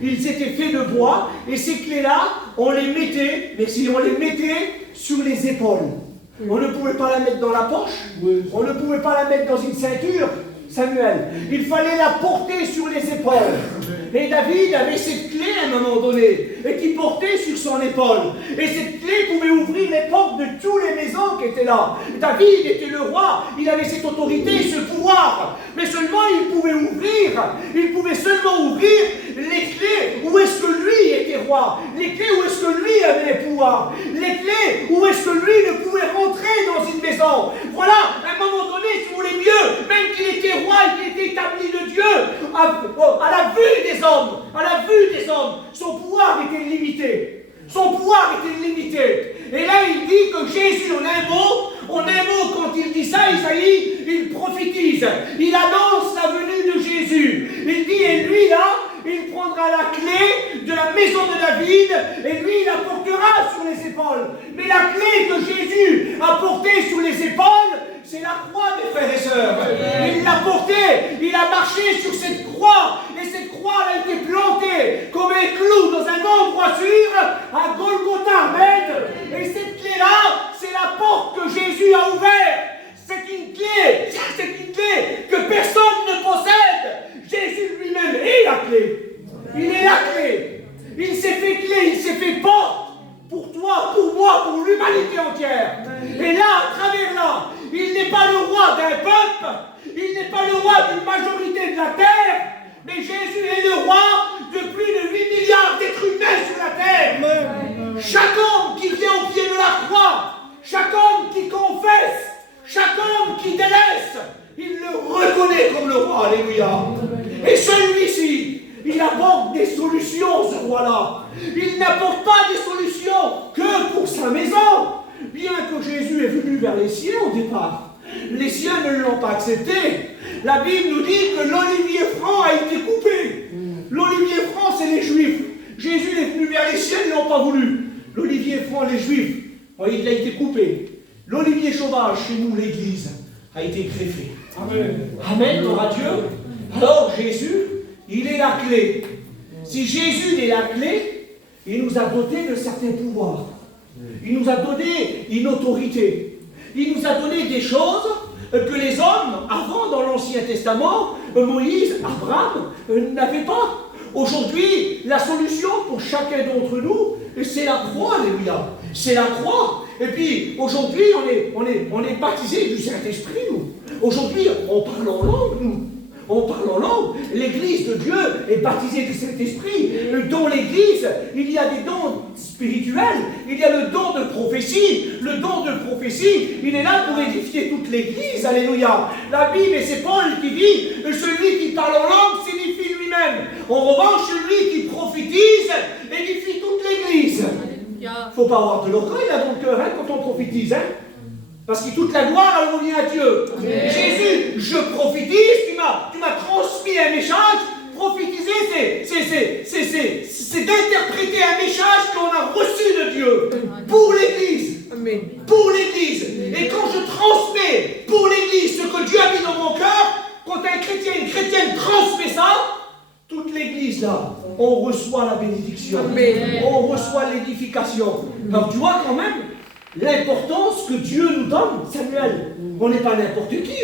Ils étaient faits de bois. Et ces clés-là, on les mettait sur les épaules. On ne pouvait pas la mettre dans la poche. On ne pouvait pas la mettre dans une ceinture. Samuel, il fallait la porter sur les épaules. Et David avait cette clé à un moment donné, et qui portait sur son épaule. Et cette clé pouvait ouvrir les portes de toutes les maisons qui étaient là. David était le roi, il avait cette autorité, ce pouvoir. Mais seulement il pouvait seulement ouvrir les clés où est-ce que lui était roi. Les clés où est-ce que lui avait les pouvoirs. Les clés où est-ce que lui ne pouvait rentrer dans une maison. Voilà, à un moment donné, si vous voulez mieux, même qu'il était roi et qu'il était établi de Dieu, à la vue des hommes, son pouvoir était limité. Son pouvoir était limité. Et là, il dit que Jésus, en un mot, quand il dit ça, Isaïe, il prophétise. Il annonce la venue de Jésus. Il dit, et lui, là, il prendra la clé de la maison de David, et lui, il la portera sur les épaules. Mais la clé que Jésus a portée sur les épaules, c'est la croix, mes frères et sœurs. Il l'a portée, il a marché sur cette croix, et cette croix a été plantée comme un clou dans un endroit sûr, à Golgotha, amen. Et cette clé-là, c'est la porte que Jésus a ouverte. C'est une clé que personne ne possède. Jésus lui-même est la clé. Il est la clé. Il s'est fait clé, il s'est fait porte. Pour toi, pour moi, pour l'humanité entière. Et là, à travers là, il n'est pas le roi d'un peuple, il n'est pas le roi d'une majorité de la terre, mais Jésus est le roi de plus de 8 milliards d'êtres humains sur la terre. Chaque homme qui vient au pied de la croix, chaque homme qui confesse, chaque homme qui délaisse, il le reconnaît comme le roi, alléluia. Et celui-ci, il apporte des solutions, ce roi-là. Il n'apporte pas des solutions que pour sa maison. Bien que Jésus est venu vers les siens au départ, les siens ne l'ont pas accepté. La Bible nous dit que l'olivier franc a été coupé. L'olivier franc, c'est les Juifs. Jésus est venu vers les siens, ils ne l'ont pas voulu. L'olivier franc, les Juifs, il a été coupé. L'olivier sauvage, chez nous, l'Église, a été greffé. Amen. Amen, gloire à Dieu. Alors Jésus, il est la clé. Si Jésus est la clé, il nous a doté de certains pouvoirs. Il nous a donné une autorité. Il nous a donné des choses que les hommes, avant dans l'Ancien Testament, Moïse, Abraham, n'avaient pas. Aujourd'hui, la solution pour chacun d'entre nous, c'est la croix, alléluia. C'est la croix. Et puis, aujourd'hui, on est baptisés du Saint-Esprit, nous. Aujourd'hui, on parle en langue, nous. On parle en langue. L'Église de Dieu est baptisée du Saint-Esprit. Dans l'Église, il y a des dons spirituels. Il y a le don de prophétie. Le don de prophétie, il est là pour édifier toute l'Église. Alléluia. La Bible, et c'est Paul qui dit, celui qui parle en langue s'édifie lui-même. En revanche, celui qui prophétise édifie toute l'Église. Il ne faut pas avoir de l'orgueil là dans le cœur quand on prophétise. Parce que toute la gloire, elle revient à Dieu. Amen. Jésus, je prophétise, tu m'as transmis un message. Prophétiser, c'est d'interpréter un message qu'on a reçu de Dieu. Amen. Pour l'Église. Amen. Pour l'Église. Et quand je transmets pour l'Église ce que Dieu a mis dans mon cœur, quand un chrétien, une chrétienne transmet ça, toute l'Église là, on reçoit la bénédiction. Amen. On reçoit l'édification. Alors tu vois quand même, l'importance que Dieu nous donne, Samuel. On n'est pas n'importe qui,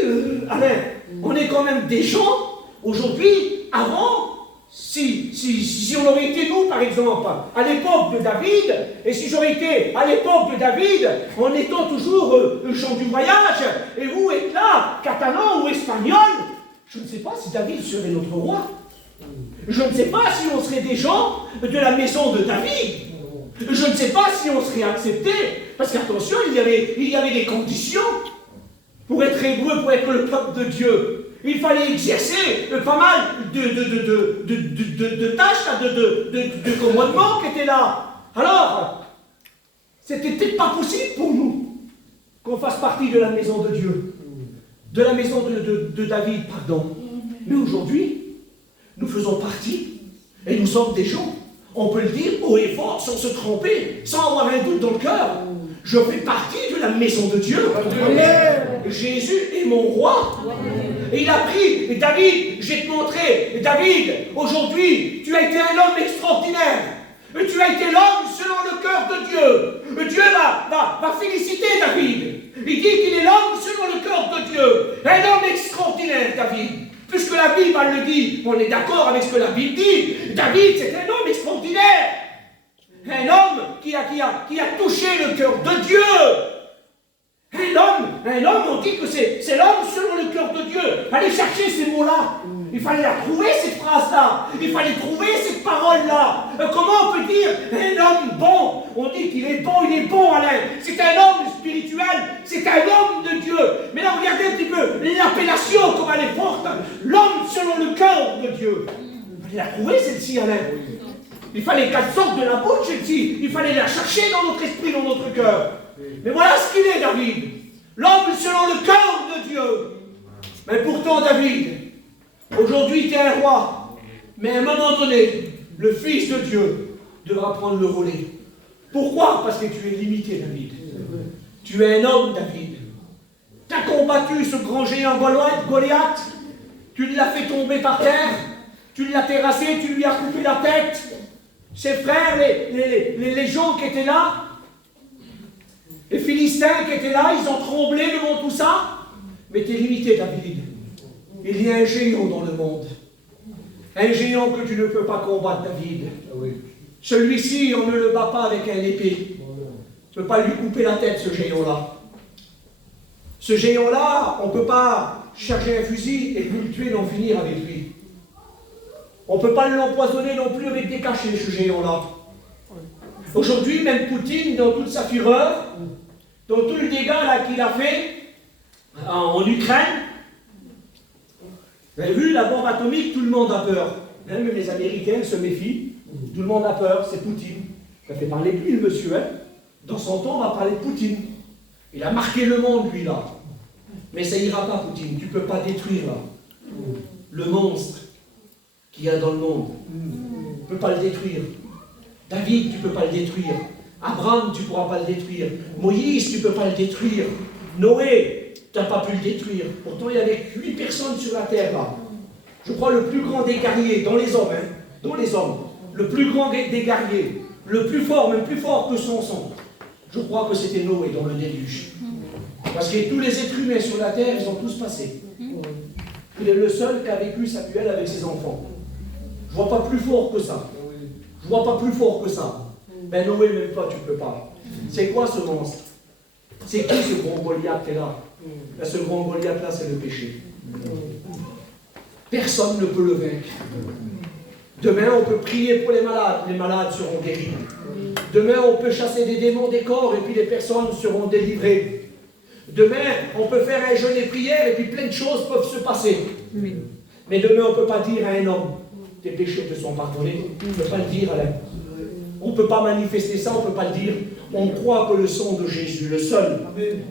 Alain. On est quand même des gens, aujourd'hui, avant, si on aurait été nous, par exemple, à l'époque de David, et si j'aurais été à l'époque de David, en étant toujours gens du voyage, et vous êtes là, catalan ou espagnol, je ne sais pas si David serait notre roi. Je ne sais pas si on serait des gens de la maison de David. Je ne sais pas si on serait accepté, parce qu'attention, il y avait des conditions pour être hébreu, pour être le peuple de Dieu. Il fallait exercer pas mal de tâches, de commandements qui étaient là. Alors, c'était peut-être pas possible pour nous qu'on fasse partie de la maison de Dieu, de la maison de David, pardon. Mais aujourd'hui, nous faisons partie, et nous sommes des gens On peut le dire haut et fort, sans se tromper, sans avoir un doute dans le cœur. Je fais partie de la maison de Dieu. Jésus est mon roi. Et il a pris, David, je vais te montrer, David, aujourd'hui, tu as été un homme extraordinaire. Tu as été l'homme selon le cœur de Dieu. Dieu va féliciter David. Il dit qu'il est l'homme selon le cœur de Dieu. Un homme extraordinaire, David. Puisque la Bible elle le dit, on est d'accord avec ce que la Bible dit. David, c'est un homme extraordinaire. Un homme qui a touché le cœur de Dieu. Un homme, on dit que c'est l'homme selon le cœur de Dieu. Allez chercher ces mots-là. Il fallait la trouver, cette phrase-là. Il fallait trouver cette parole-là. Comment on peut dire un homme bon? On dit qu'il est bon, il est bon, Alain. C'est un homme spirituel, c'est un homme de Dieu. Mais là, regardez un petit peu l'appellation, comme elle est forte. L'homme selon le cœur de Dieu. Il fallait la trouver, celle-ci, Alain. Il fallait qu'elle sorte de la bouche, celle-ci. Il fallait la chercher dans notre esprit, dans notre cœur. Mais voilà ce qu'il est, David. L'homme selon le cœur de Dieu. Mais pourtant, David, aujourd'hui, tu es un roi. Mais à un moment donné, le Fils de Dieu devra prendre le relais. Pourquoi? Parce que tu es limité, David. Tu es un homme, David. Tu as combattu ce grand géant Goliath. Tu l'as fait tomber par terre. Tu l'as terrassé, tu lui as coupé la tête. Ses frères, les gens qui étaient là, les Philistins qui étaient là, ils ont tremblé devant tout ça. Mais tu es limité, David. Il y a un géant dans le monde. Un géant que tu ne peux pas combattre, David. Celui-ci, on ne le bat pas avec un épée. Tu ne peux pas lui couper la tête, ce géant-là. Ce géant-là, on ne peut pas charger un fusil et le tuer et en finir avec lui. On ne peut pas l'empoisonner non plus avec des cachets, ce géant-là. Aujourd'hui, même Poutine, dans toute sa fureur, dans tout le dégât qu'il a fait en Ukraine, vous avez vu, la bombe atomique, tout le monde a peur. Même les Américains se méfient. Tout le monde a peur, c'est Poutine. Ça fait parler de lui, le monsieur. Hein. Dans son temps, on va parler de Poutine. Il a marqué le monde, lui, là. Mais ça ira pas, Poutine. Tu ne peux pas détruire, là. Le monstre qu'il y a dans le monde. Tu ne peux pas le détruire. David, tu ne peux pas le détruire. Abraham, tu ne pourras pas le détruire. Moïse, tu ne peux pas le détruire. Noé, tu n'as pas pu le détruire. Pourtant, il y avait 8 personnes sur la terre, là. Je crois le plus grand des guerriers, dans les hommes, hein, dans les hommes, le plus grand des guerriers, le plus fort, même plus fort que son sang. Je crois que c'était Noé dans le déluge. Parce que tous les êtres humains sur la terre, ils ont tous passé. Il est le seul qui a vécu sa duel avec ses enfants. Je ne vois pas plus fort que ça. Je ne vois pas plus fort que ça. Mais Noé, même toi, tu ne peux pas. C'est quoi ce monstre? C'est qui ce grand Goliath qui est là? Là, ce grand Goliath-là, c'est le péché. Personne ne peut le vaincre. Demain, on peut prier pour les malades seront guéris. Demain, on peut chasser des démons des corps et puis les personnes seront délivrées. Demain, on peut faire un jeûne et prière et puis plein de choses peuvent se passer. Mais demain, on ne peut pas dire à un homme, tes péchés te sont pardonnés. On ne peut pas le dire, Alain. On ne peut pas manifester ça, on ne peut pas le dire. On croit que le sang de Jésus, le seul,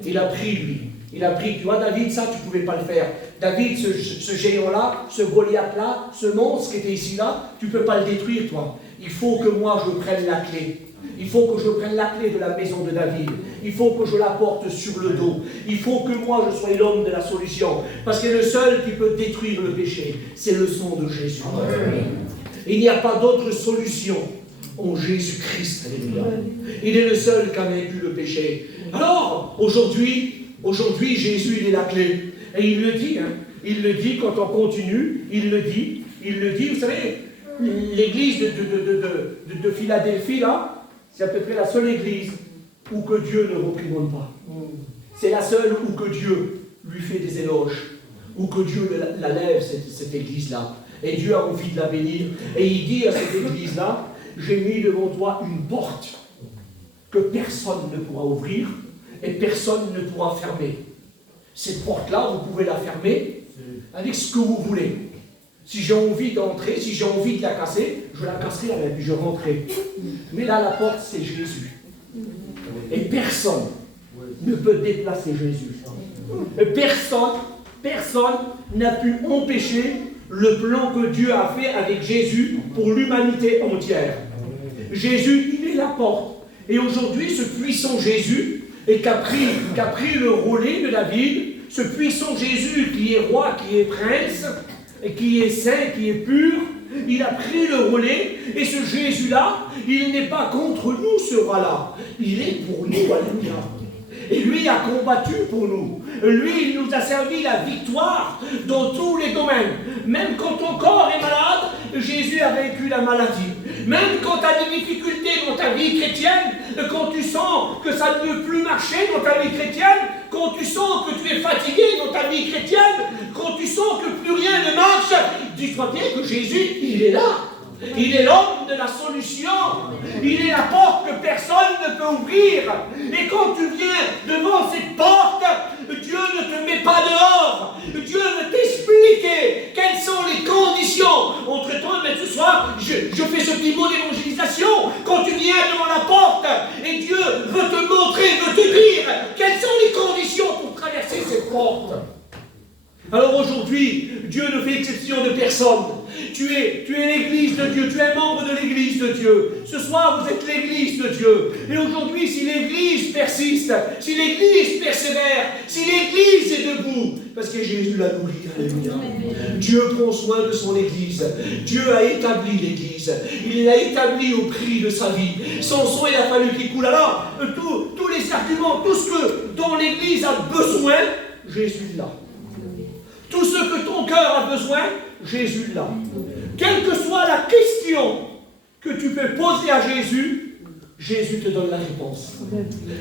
il a pris lui. Il a pris, tu vois, David, ça, tu ne pouvais pas le faire. David, ce géant-là, ce Goliath-là, ce monstre qui était ici-là, tu ne peux pas le détruire, toi. Il faut que moi, je prenne la clé. Il faut que je prenne la clé de la maison de David. Il faut que je la porte sur le dos. Il faut que moi, je sois l'homme de la solution. Parce que le seul qui peut détruire le péché, c'est le sang de Jésus. Il n'y a pas d'autre solution en Jésus-Christ. Alléluia. Il est le seul qui a vaincu le péché. Alors, aujourd'hui, Jésus, il est la clé. Et il le dit, hein. Il le dit quand on continue, il le dit, vous savez, l'église de Philadelphie, là, c'est à peu près la seule église où que Dieu ne reprimande pas. C'est la seule où que Dieu lui fait des éloges, où que Dieu la lève, cette église-là. Et Dieu a envie de la bénir. Et il dit à cette église-là, j'ai mis devant toi une porte que personne ne pourra ouvrir et personne ne pourra fermer. Cette porte-là, vous pouvez la fermer avec ce que vous voulez. Si j'ai envie d'entrer, si j'ai envie de la casser, je la casserai avec, puis je rentrerai. Mais là, la porte, c'est Jésus. Et personne ne peut déplacer Jésus. Et personne n'a pu empêcher le plan que Dieu a fait avec Jésus pour l'humanité entière. Jésus, il est la porte. Et aujourd'hui, ce puissant Jésus, et qui a pris le relais de David, ce puissant Jésus qui est roi, qui est prince, et qui est saint, qui est pur, il a pris le relais, et ce Jésus-là, il n'est pas contre nous, ce roi-là. Il est pour nous, alléluia. Et lui a combattu pour nous. Lui, il nous a servi la victoire dans tous les domaines. Même quand ton corps est malade, Jésus a vaincu la maladie. Même quand tu as des difficultés dans ta vie chrétienne, quand tu sens que ça ne peut plus marcher dans ta vie chrétienne, quand tu sens que tu es fatigué dans ta vie chrétienne, quand tu sens que plus rien ne marche, dis-toi bien que Jésus, il est là. Il est l'homme de la solution. Il est la porte que personne ne peut ouvrir. Et quand tu viens devant cette porte, Dieu ne te met pas dehors. Dieu veut t'expliquer quelles sont les conditions. Entre toi et ce soir, je fais ce petit mot d'évangélisation. Quand tu viens devant la porte, et Dieu veut te montrer, veut te dire quelles sont les conditions pour traverser cette porte. Alors aujourd'hui, Dieu ne fait exception de personne. Tu es l'église de Dieu, tu es membre de l'église de Dieu. Ce soir, vous êtes l'église de Dieu. Et aujourd'hui, si l'église persiste, si l'église persévère, si l'église est debout, parce que Jésus l'a nourri, alléluia. Dieu prend soin de son église. Dieu a établi l'église. Il l'a établi au prix de sa vie. Son sang, il a fallu qu'il coule. Alors, tous les arguments, tout ce que dont l'église a besoin, Jésus l'a. Tout ce que ton cœur a besoin, Jésus l'a. Quelle que soit la question que tu peux poser à Jésus, Jésus te donne la réponse.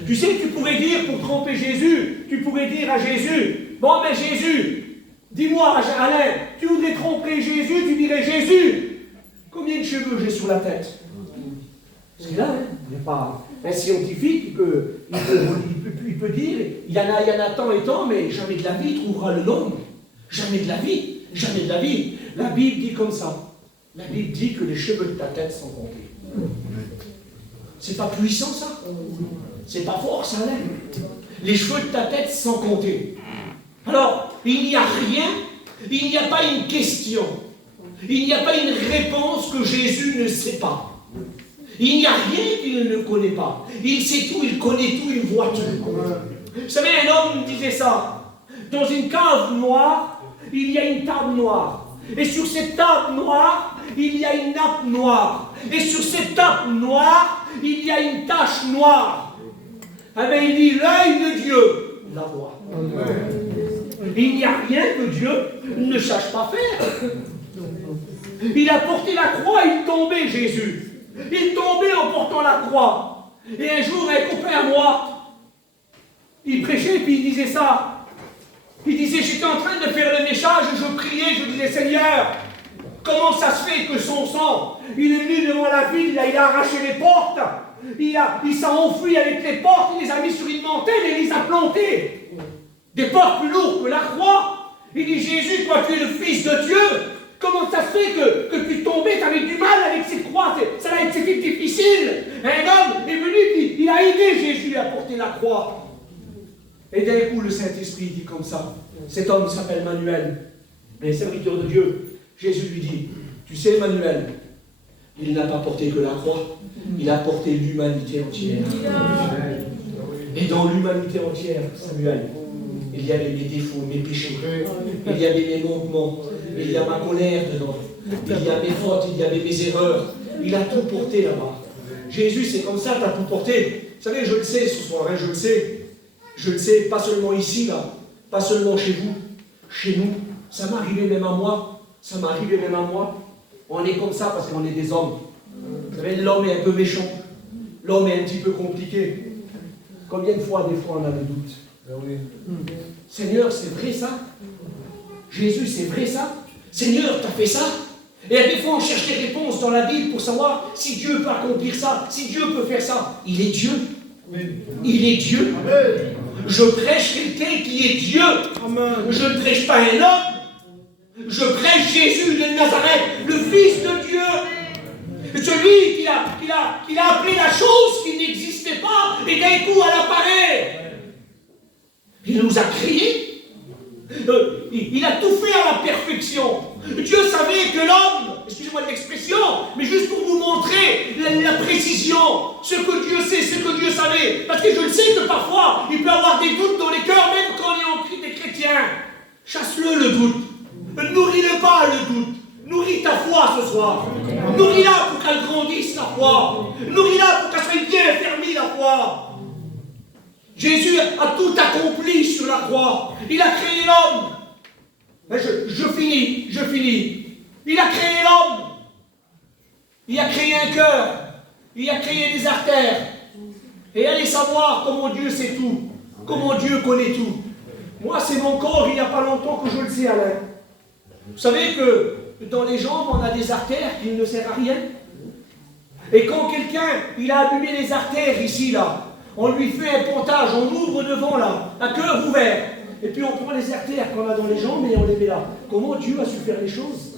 Tu sais, tu pourrais dire, pour tromper Jésus, tu pourrais dire à Jésus, bon mais Jésus, dis-moi Alain, tu voudrais tromper Jésus, tu dirais Jésus, combien de cheveux j'ai sur la tête? Parce que là, il n'y a pas un scientifique qui il peut dire, il y en a tant et tant, mais jamais de la vie trouvera le nombre. Jamais de la vie, jamais de la vie. La Bible dit comme ça. La Bible dit que les cheveux de ta tête sont comptés. C'est pas puissant ça? C'est pas fort ça, là? Les cheveux de ta tête sont comptés. Alors, il n'y a rien, il n'y a pas une question, il n'y a pas une réponse que Jésus ne sait pas. Il n'y a rien qu'il ne connaît pas. Il sait tout, il connaît tout, il voit tout. Vous savez, un homme disait ça. Dans une cave noire, il y a une table noire. Et sur cette table noire, il y a une nappe noire. Et sur cette nappe noire, il y a une tache noire. Eh bien, il dit, l'œil de Dieu la voit. Il n'y a rien que Dieu ne sache pas faire. Il a porté la croix, il tombait, Jésus. Il tombait en portant la croix. Et un jour, un copain à moi, il prêchait, puis il disait ça. Il disait, j'étais en train de faire le message, je priais, je disais, Seigneur, comment ça se fait que son sang, il est venu devant la ville, là, il a arraché les portes, il s'est enfui avec les portes, il les a mis sur une montagne et il les a plantées. Des portes plus lourdes que la croix. Il dit, Jésus, toi tu es le Fils de Dieu, comment ça se fait que tu tombais, tu avais du mal avec cette croix, c'était difficile. Un homme est venu, il a aidé Jésus à porter la croix. Et d'un coup, le Saint-Esprit dit comme ça. Cet homme s'appelle Manuel, un serviteur de Dieu. Jésus lui dit, tu sais Manuel, il n'a pas porté que la croix, il a porté l'humanité entière. Et dans l'humanité entière, Samuel, il y avait mes défauts, mes péchés, il y avait mes manquements, il y a ma colère dedans, il y a mes fautes, il y avait mes erreurs. Il a tout porté là-bas. Jésus, c'est comme ça, tu as tout porté. Vous savez, je le sais ce soir, je le sais. Je le sais, pas seulement ici, là, pas seulement chez vous, chez nous. Ça m'est arrivé même à moi. Ça m'est arrivé même à moi. On est comme ça parce qu'on est des hommes. Vous savez, l'homme est un peu méchant. L'homme est un petit peu compliqué. Combien de fois, des fois, on a des doutes? Seigneur, c'est vrai ça? Jésus, c'est vrai ça? Seigneur, tu as fait ça? Et des fois, on cherche des réponses dans la Bible pour savoir si Dieu peut accomplir ça, si Dieu peut faire ça. Il est Dieu. Il est Dieu. Je prêche quelqu'un qui est Dieu. Je ne prêche pas un homme. Je prêche Jésus de Nazareth, le Fils de Dieu. Celui qui a appelé la chose qui n'existait pas et d'un coup elle apparaît. Il nous a créés. Il a tout fait à la perfection. Dieu savait que l'homme, excusez-moi de l'expression, mais juste pour vous montrer la précision, ce que Dieu sait, ce que Dieu savait. Parce que je le sais que parfois, il peut y avoir des doutes dans les cœurs, même quand on est en des chrétiens. Chasse-le doute. Nourris-le pas le doute. Nourris ta foi ce soir. Nourris-la pour qu'elle grandisse la foi. Nourris-la pour qu'elle soit bien fermée la foi. Jésus a tout accompli sur la croix. Il a créé l'homme. Je finis. Il a créé l'homme. Il a créé un cœur. Il a créé des artères. Et allez savoir comment Dieu sait tout. Comment Dieu connaît tout. Moi, c'est mon corps, il n'y a pas longtemps que je le sais, Alain. Vous savez que dans les jambes, on a des artères qui ne servent à rien. Et quand quelqu'un, il a abîmé les artères ici, là, on lui fait un pontage, on ouvre devant, là, un cœur ouvert. Et puis on prend les artères qu'on a dans les jambes et on les met là. Comment Dieu a su faire les choses?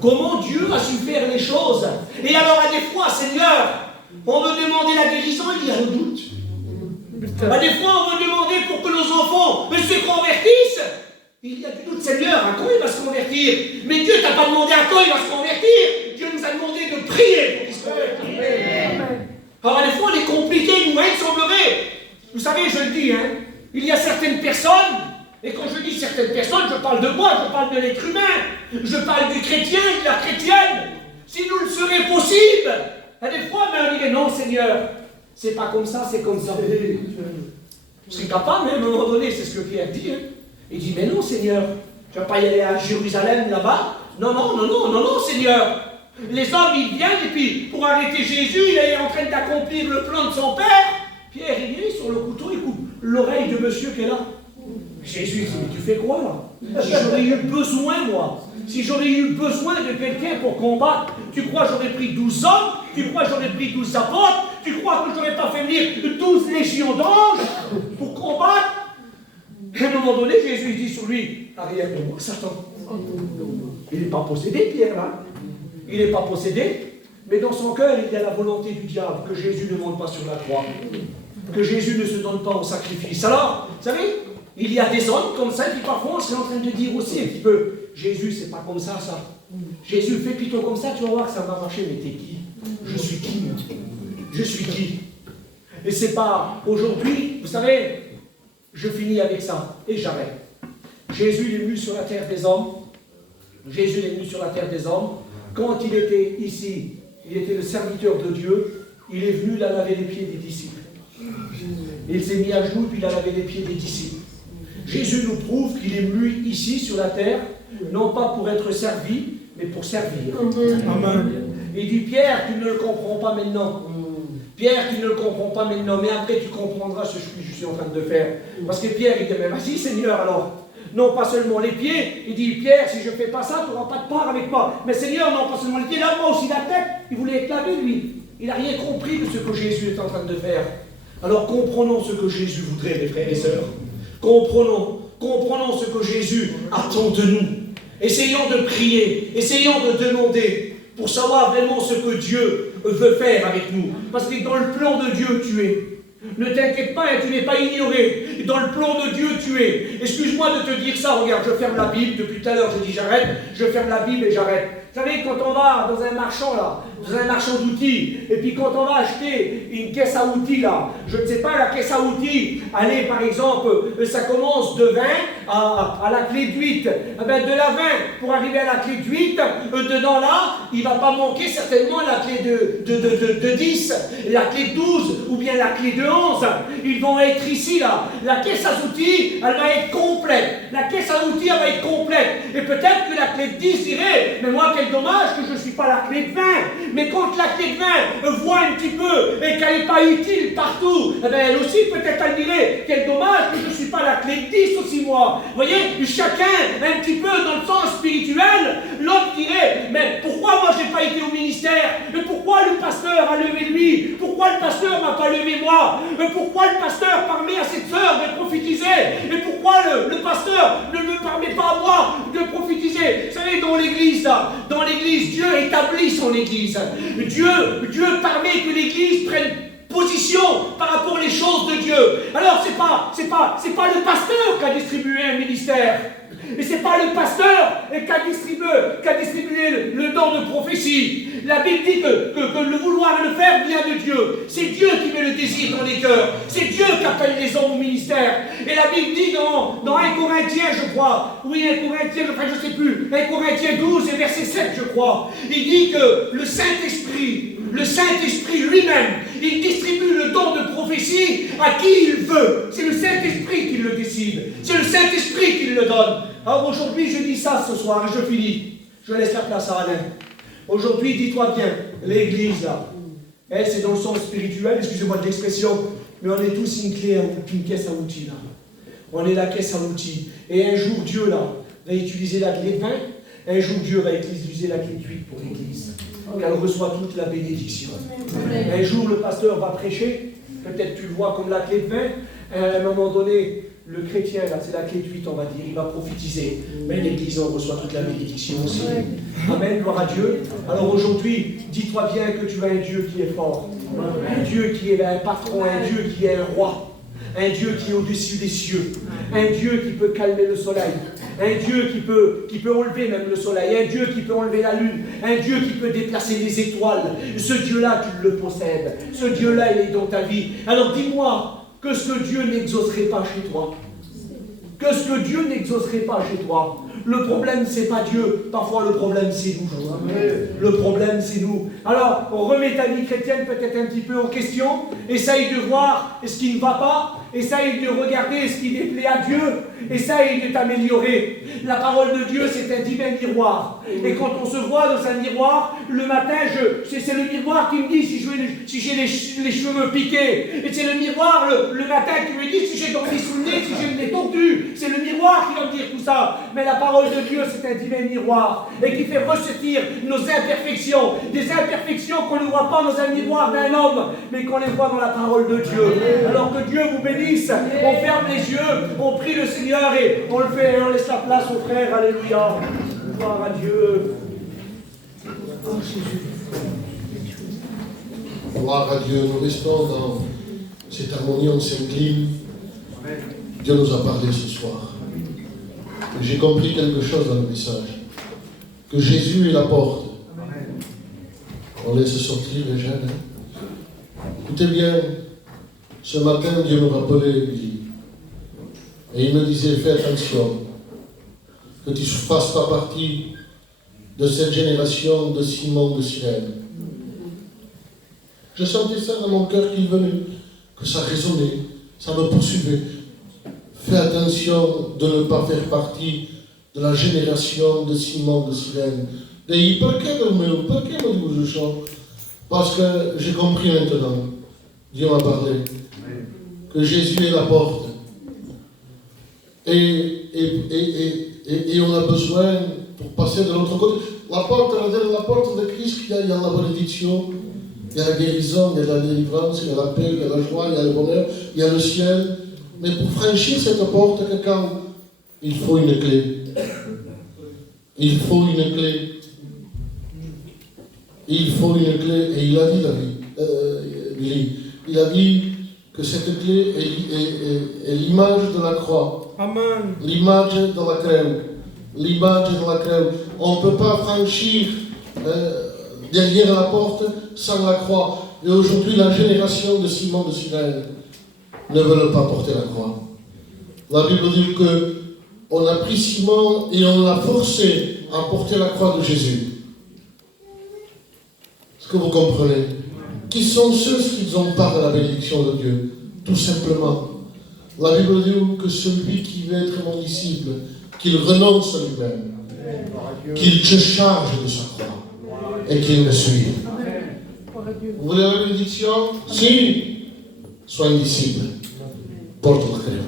Comment Dieu a su faire les choses? Et alors, à des fois, Seigneur, on veut demander la guérison, il y a le doute. À des fois, on veut demander pour que nos enfants se convertissent. Il y a du doute, Seigneur, à quand il va se convertir? Mais Dieu t'a pas demandé à quand il va se convertir. Dieu nous a demandé de prier pour qu'il se convertisse. Alors, à des fois, on est compliqué, nous, il semblerait. Vous savez, je le dis, hein, il y a certaines personnes, et quand je dis certaines personnes, je parle de moi, je parle de l'être humain, je parle du chrétien, de la chrétienne. Si nous le serait possible, à des fois, mais on dirait non, Seigneur. C'est pas comme ça, c'est comme ça. Je serais capable, même à un moment donné, c'est ce que Pierre dit. Hein. Il dit, mais non, Seigneur, tu ne vas pas y aller à Jérusalem là-bas? Non, Seigneur. Les hommes, ils viennent, et puis, pour arrêter Jésus, il est en train d'accomplir le plan de son Père. Pierre, il est sur le couteau, il coupe l'oreille de monsieur qui est là. Jésus, il dit, mais tu fais quoi, là? Si j'aurais eu besoin, moi, si j'aurais eu besoin de quelqu'un pour combattre, tu crois que j'aurais pris 12 hommes? Tu crois que j'aurais pris 12 apôtres? Tu crois que je n'aurais pas fait venir 12 légions d'anges pour combattre? Et à un moment donné, Jésus dit sur lui, arrière de moi, Satan. Il n'est pas possédé, Pierre, là. Il n'est pas possédé, mais dans son cœur, il y a la volonté du diable, que Jésus ne monte pas sur la croix. Que Jésus ne se donne pas au sacrifice. Alors, vous savez, il y a des hommes comme ça, et puis parfois, on serait en train de dire aussi un petit peu, Jésus, c'est pas comme ça. Jésus, fais plutôt comme ça, tu vas voir que ça va marcher, mais t'es qui? Je suis qui, moi? Je suis qui? Et c'est pas aujourd'hui, vous savez, je finis avec ça, et j'arrête. Jésus est venu sur la terre des hommes. Jésus est venu sur la terre des hommes. Quand il était ici, il était le serviteur de Dieu. Il est venu, il a lavé les pieds des disciples. Il s'est mis à genoux, puis il a lavé les pieds des disciples. Jésus nous prouve qu'il est venu ici sur la terre, non pas pour être servi, mais pour servir. Amen. Il dit, Pierre, tu ne le comprends pas maintenant. Pierre, tu ne le comprends pas maintenant, mais après tu comprendras ce que je suis en train de faire. Parce que Pierre, il dit, mais vas-y Seigneur alors. Non, pas seulement les pieds. Il dit, Pierre, si je ne fais pas ça, tu n'auras pas de part avec moi. Mais Seigneur, non, pas seulement les pieds, là, moi aussi la tête. Il voulait être lavé, lui. Il n'a rien compris de ce que Jésus est en train de faire. Alors comprenons ce que Jésus voudrait, mes frères et sœurs. Comprenons ce que Jésus attend de nous. Essayons de prier, essayons de demander pour savoir vraiment ce que Dieu veut faire avec nous. Parce que dans le plan de Dieu, tu es. Ne t'inquiète pas, tu n'es pas ignoré. Dans le plan de Dieu, tu es. Excuse-moi de te dire ça, regarde, je ferme la Bible. Depuis tout à l'heure, je dis j'arrête. Je ferme la Bible et j'arrête. Vous savez, quand on va dans un marchand, là, dans un marchand d'outils, et puis quand on va acheter une caisse à outils, là, je ne sais pas, la caisse à outils, allez, par exemple, ça commence de 20 à la clé de 8. Eh bien, de la 20 pour arriver à la clé de 8, dedans là, il ne va pas manquer certainement la clé de 10, la clé de 12, ou bien la clé de 11. Ils vont être ici, là. La caisse à outils, elle va être complète. La caisse à outils, elle va être complète. Et peut-être que la clé de 10 dirait, mais moi, quel dommage que je ne suis pas la clé de 20. Mais quand la clé de 20 voit un petit peu et qu'elle n'est pas utile partout, eh bien, elle aussi, peut-être, elle dirait, quel dommage que je ne suis pas la clé de 10 aussi, moi. Vous voyez, chacun, un petit peu dans le sens spirituel, l'autre dirait, mais pourquoi moi, je n'ai pas été au ministère? Mais pourquoi le pasteur a levé lui? Pourquoi le pasteur ne m'a pas levé moi? Pourquoi le pasteur permet à cette sœur de prophétiser? Et pourquoi le pasteur ne me permet pas à moi de prophétiser? Vous savez, dans l'église, là, dans l'église, Dieu établit son église. Dieu permet que l'église prenne position par rapport aux choses de Dieu. Alors, c'est pas le pasteur qui a distribué un ministère. Et c'est pas le pasteur qui a distribué le don de prophétie. La Bible dit que le vouloir et le faire vient de Dieu. C'est Dieu qui met le désir dans les cœurs. C'est Dieu qui appelle les hommes au ministère. Et la Bible dit dans 1 Corinthiens, je crois, oui, 1 Corinthiens, enfin je sais plus, 1 Corinthiens 12 et verset 7, je crois, il dit que le Saint-Esprit lui-même, il distribue le don de prophétie à qui il veut. C'est le Saint-Esprit qui le décide. C'est le Saint-Esprit qui le donne. Alors aujourd'hui, je dis ça ce soir et je finis. Je laisse la place à Alain. Aujourd'hui, dis-toi bien, l'église là, elle c'est dans le sens spirituel, excusez-moi de l'expression, mais on est tous une caisse à outils là. On est la caisse à outils. Et un jour, Dieu là, va utiliser la clé de 20, un jour, Dieu va utiliser la clé de 8 pour l'église. Qu'elle reçoit toute la bénédiction. Un jour, le pasteur va prêcher, peut-être tu le vois comme la clé de 20, à un moment donné, le chrétien, là, c'est la clé de 8, on va dire, il va prophétiser. Mais l'église, on reçoit toute la bénédiction aussi. Amen, gloire à Dieu. Alors aujourd'hui, dis-toi bien que tu as un Dieu qui est fort. Un Dieu qui est un patron, un Dieu qui est un roi. Un Dieu qui est au-dessus des cieux. Un Dieu qui peut calmer le soleil. Un Dieu qui peut enlever même le soleil. Un Dieu qui peut enlever la lune. Un Dieu qui peut déplacer les étoiles. Ce Dieu-là, tu le possèdes. Ce Dieu-là, il est dans ta vie. Alors dis-moi, que ce que Dieu n'exaucerait pas chez toi. Que ce que Dieu n'exaucerait pas chez toi. Le problème, c'est pas Dieu. Parfois, le problème, c'est nous. Le problème, c'est nous. Alors, on remet ta vie chrétienne peut-être un petit peu en question. Essaye de voir ce qui ne va pas. Essaye de regarder ce qui déplaît à Dieu. Essaye de t'améliorer. La parole de Dieu, c'est un divin miroir. Et quand on se voit dans un miroir, le matin, c'est le miroir qui me dit si j'ai les cheveux piqués. Et c'est le miroir, le matin, qui me dit si j'ai dormi sous le nez, si j'ai le nez tordu. C'est le miroir qui va me dire tout ça. Mais la parole de Dieu, c'est un divin miroir. Et qui fait ressortir nos imperfections. Des imperfections qu'on ne voit pas dans un miroir d'un homme, mais qu'on les voit dans la parole de Dieu. Alors que Dieu vous bénisse. On ferme les yeux, on prie le Seigneur et on le fait et on laisse la place aux frères. Alléluia. Gloire à Dieu. Gloire à Dieu, nous restons dans cette harmonie, on s'incline. Dieu nous a parlé ce soir. Et j'ai compris quelque chose dans le message. Que Jésus est la porte. On laisse sortir les jeunes. Écoutez bien, ce matin, Dieu me rappelait, Billy. Et il me disait, fais attention, que tu ne fasses pas partie de cette génération de Simon de Cyrène. Je sentais ça dans mon cœur qu'il venait, que ça résonnait, ça me poursuivait. Fais attention de ne pas faire partie de la génération de Simon de Cyrène. Et perché me je chante? Parce que j'ai compris maintenant, Dieu m'a parlé, que Jésus est la porte. Et on a besoin, pour passer de l'autre côté, la porte de Christ, il y a la bénédiction, il y a la guérison, il y a la délivrance, il y a la paix, il y a la joie, il y a le bonheur, il y a le ciel. Mais pour franchir cette porte, quelqu'un, il faut une clé. Il faut une clé. Il faut une clé. Et il a dit, il a dit que cette clé est l'image de la croix. Amen. L'image de la crème. L'image de la crème. On ne peut pas franchir derrière la porte sans la croix. Et aujourd'hui, la génération de Simon de Cyrène ne veulent pas porter la croix. La Bible dit qu'on a pris Simon et on l'a forcé à porter la croix de Jésus. Est-ce que vous comprenez? Qui sont ceux qui ont part de la bénédiction de Dieu? Tout simplement. La Bible dit que celui qui veut être mon disciple, qu'il renonce à lui-même, qu'il se charge de sa croix et qu'il me suive. Vous voulez la bénédiction? Si! Sois un disciple. Porte la clé.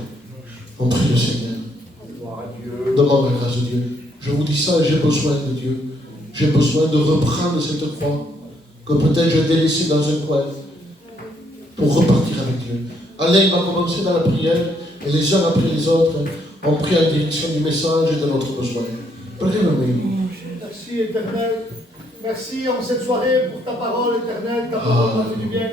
On prie le Seigneur. Demande la grâce de Dieu. Je vous dis ça, j'ai besoin de Dieu. J'ai besoin de reprendre cette croix que peut-être j'ai délaissée dans un coin pour repartir avec Dieu. Alain va commencer dans la prière et les uns après les autres, on prie en direction du message et de notre besoin. Priez-le. Merci éternel. Merci en cette soirée pour ta parole éternelle. Ta parole m'a fait du bien.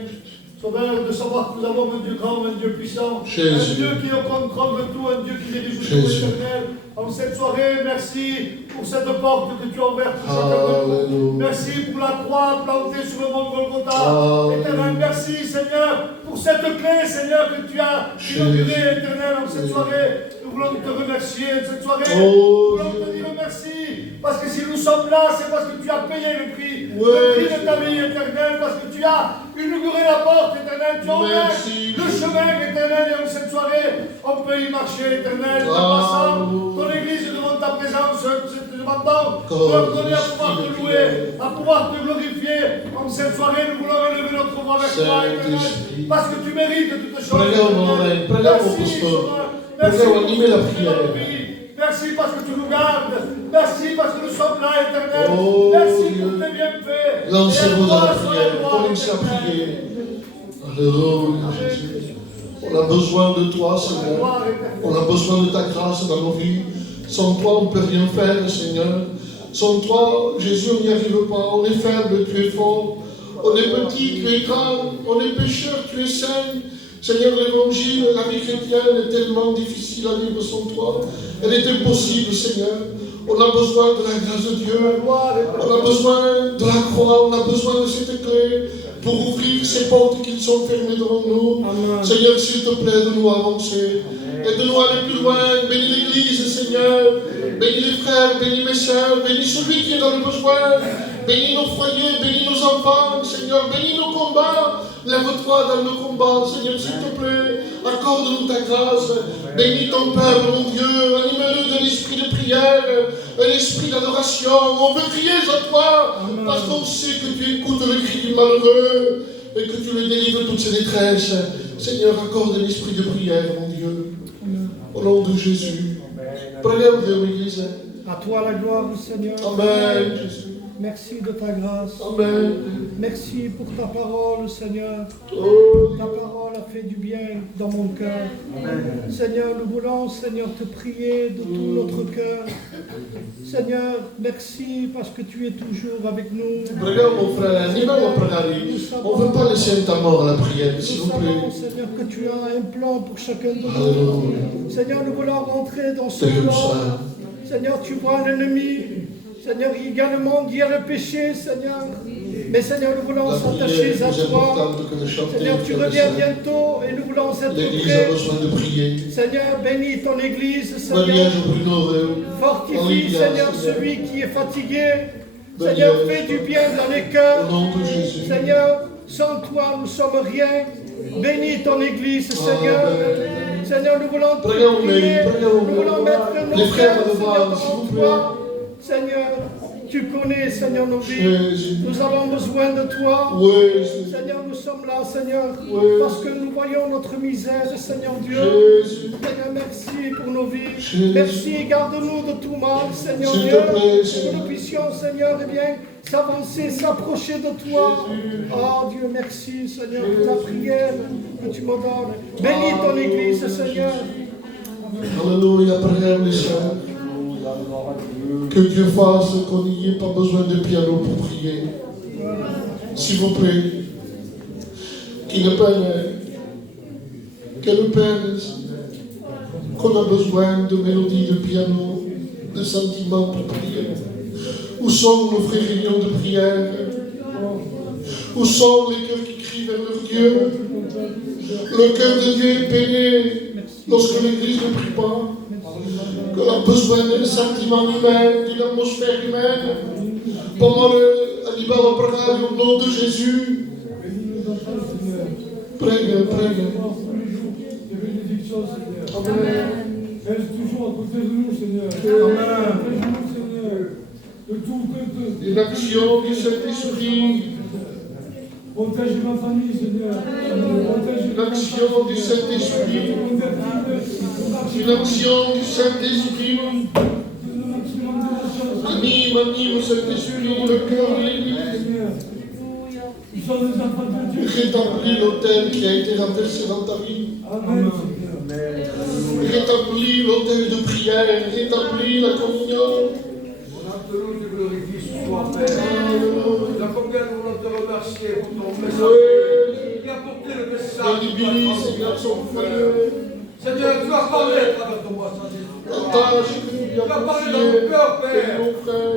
Sauveur, de savoir que nous avons un Dieu grand, un Dieu puissant, Jésus. un Dieu qui est au contrôle de tout, un Dieu qui dirige tout, éternel. En cette soirée, merci pour cette porte que tu as ouverte pour chacun de nous. Merci pour la croix plantée sur le mont Golgotha. Éternel, merci Seigneur pour cette clé, Seigneur, que tu as inaugurée, Éternel, en cette soirée. Nous voulons te remercier de cette soirée. Nous voulons te dire merci. Parce que si nous sommes là, c'est parce que tu as payé le prix. Le prix de ta vie, Éternel, parce que tu as inauguré la porte, Éternel. Tu as ouvert le chemin, Éternel, et en cette soirée, on peut y marcher, Éternel. En passant, ton église devant ta présence, te demandant de donner à pouvoir te louer, à pouvoir te glorifier. En cette soirée, nous voulons élever notre voix vers toi, Éternel, parce que tu mérites toutes choses. Merci, Sauveur. Merci pour notre vie. Merci parce que tu nous gardes. Merci parce que nous sommes là, Éternel. Merci pour tes bienfaits. Lancez-vous dans la prière. Commencez à prier. Alléluia, Jésus. On a besoin de toi, Seigneur. On a besoin de ta grâce dans nos vies. Sans toi, on ne peut rien faire, Seigneur. Sans toi, Jésus, on n'y arrive pas. On est faible, tu es fort. On est petit, tu es grand. On est pécheur, tu es saint. Seigneur, l'évangile, la vie chrétienne est tellement difficile à vivre sans toi. Elle est impossible, Seigneur. On a besoin de la grâce de Dieu. On a besoin de la croix. On a besoin de cette clé pour ouvrir ces portes qui sont fermées devant nous. Amen. Seigneur, s'il te plaît, de nous avancer. Aide-nous à aller plus loin. Bénis l'Église, Seigneur. Bénis les frères, bénis mes sœurs. Bénis celui qui est dans le besoin. Bénis nos foyers, bénis nos enfants, Seigneur. Bénis nos combats. Lève-toi dans le combat, Seigneur, s'il te plaît. Accorde-nous ta grâce. Bénis ton peuple, mon Dieu. Anime-le d'un esprit de prière, un esprit d'adoration. On veut crier à toi, parce qu'on sait que tu écoutes le cri du malheureux et que tu le délivres de toutes ses détresses. Seigneur, accorde un esprit de prière, mon Dieu. Au nom de Jésus. Prions, Dieu, Église. À toi la gloire, Seigneur. Amen, Jésus. Merci de ta grâce. Amen. Merci pour ta parole, Seigneur. Ta parole a fait du bien dans mon cœur. Seigneur, nous voulons, Seigneur, te prier de tout notre cœur. Seigneur, merci parce que tu es toujours avec nous. Regarde mon frère, on ne veut pas laisser un temps mort à la prière, s'il vous plaît. Nous savons, Seigneur, que tu as un plan pour chacun de nous. Seigneur, nous voulons rentrer dans ce plan. Seigneur, tu vois l'ennemi. Seigneur, également, il y a le péché, Seigneur. Mais Seigneur, nous voulons s'attacher à toi. Seigneur, tu reviens bientôt et nous voulons être prêts. Seigneur, bénis ton Église, Seigneur. Fortifie, Seigneur, celui qui est fatigué. Seigneur, fais du bien dans les cœurs. Seigneur, sans toi, nous ne sommes rien. Bénis ton Église, Seigneur. Seigneur, nous voulons te prier. Nous voulons mettre nos frères, Seigneur, devant toi. Seigneur, tu connais, Seigneur, nos vies. Nous avons besoin de toi. Seigneur, nous sommes là, Seigneur, parce que nous voyons notre misère, Seigneur Dieu. Seigneur, merci pour nos vies. Merci, garde-nous de tout mal, Seigneur Dieu. Que nous puissions, Seigneur, eh bien, s'avancer, s'approcher de toi. Oh Dieu, merci, Seigneur, pour la prière que tu me donnes. Bénis ton Église, Seigneur. Alléluia, prière, les sœurs. Que Dieu fasse qu'on n'y ait pas besoin de piano pour prier. S'il vous plaît. Qu'il ne peine, qu'on a besoin de mélodies de piano, de sentiments pour prier. Où sont nos frères et sœurs de prière? Où sont les cœurs qui crient vers leur Dieu? Le cœur de Dieu est peiné lorsque l'Église ne prie pas. Qu'on a besoin d'un sentiment humain, d'une atmosphère humaine. Pendant au nom de Jésus. Prie. Amen. Reste toujours à côté de nous, Seigneur. Amen. De tout côté. Une action du Saint-Esprit. Protège ma famille, Seigneur. Une action du Saint-Esprit. Une action du Saint-Esprit. Anime, Saint-Esprit, le cœur de l'Église. Rétablis l'autel qui a été renversé dans ta vie. Amen. Rétablis l'autel de prière. Rétablis la communion. Nous te glorifions ce soir, Père. Nous combien nous voulons te remercier pour ton message. Qui a porté le message. Seigneur, Seigneur, tu as parlé à travers ton message. Attache-nous, Tu as parlé dans nos cœurs, Père.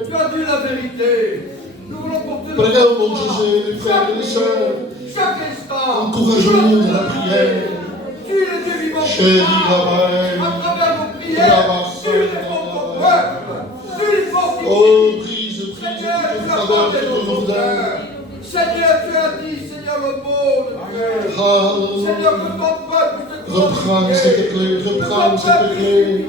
Tu as dit la vérité. Nous voulons porter notre Preghiamo mon Gesù, les frères et les sœurs. chaque instant. Encourageons-nous dans la prière. Tu es le Dieu vivant. Chéri Gabaël. À travers nos prières, tu réponds ton peuple. Tu les fortifies. Oh, brise Seigneur, toute tu as faveur, porté toute nos lourdeur. frères. Seigneur, tu as dit, Seigneur, le mot de Dieu. Alléluia. Seigneur, que ton peuple te Reprends cette clé, reprends cette clé.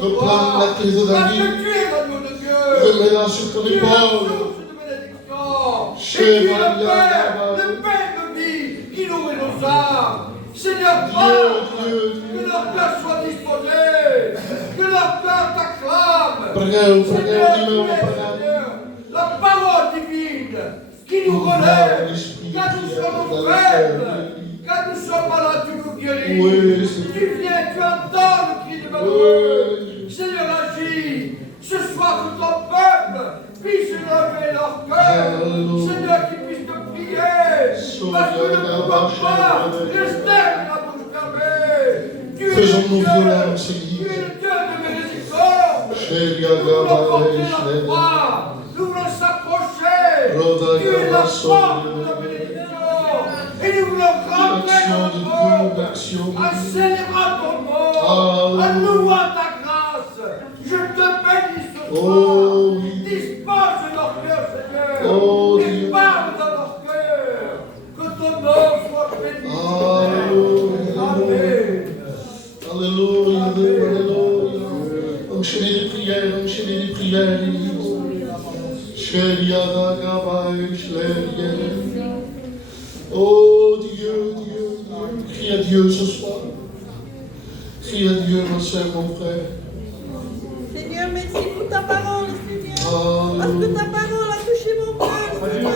Reprends la clé de Parce David. que tu es l'agneau de Dieu. Remets-la sur ton Tu es la épaule. source de bénédiction. Et tu es le pain de vie qui nourrit nos âmes. Seigneur, que leur cœur soit disposé, que leur cœur t'acclame. Preghiamo, Seigneur, tu preghiamo, es, preghiamo. Seigneur, la parole divine qui nous relève. Quand nous sommes faibles, quand nous sommes malades, tu nous guéris. Oui, Tu viens, tu entends le cri de malheureux. Seigneur, agis. Ce soir, que ton peuple puisse lever leur cœur. Seigneur, qu'ils puissent te prier. Parce que nous ne pouvons pas rester la bouche fermée. Tu es le Faisons-nous Dieu, violence, tu es Seigneur. le Dieu de miséricorde. Chéri Nous voulons porter Gabaël. la croix. Nous voulons s'approcher. Roda Tu es la Gabasso. porte de la bénédiction. Et nous voulons rentrer L'action dans de le Dieu, monde. l'action de En Dieu. célébrant ton nom, Alléluia. en louant ta grâce, je te bénis ce soir. Oh, oui. Dispose leur cœur, Seigneur, Oh, et Dieu. parle dans leur cœur. Que ton nom soit béni. Alléluia. Amen. Alléluia, Alléluia. Enchaînez les prières, enchaînez les prières. Chéri Gabaël, chéri. Oh Dieu, Dieu, Dieu. Crie à Dieu ce soir. Crie à Dieu, ma soeur, mon frère. Seigneur, merci pour ta parole, Seigneur. Parce que Alléluia. ta parole a touché mon cœur, Seigneur.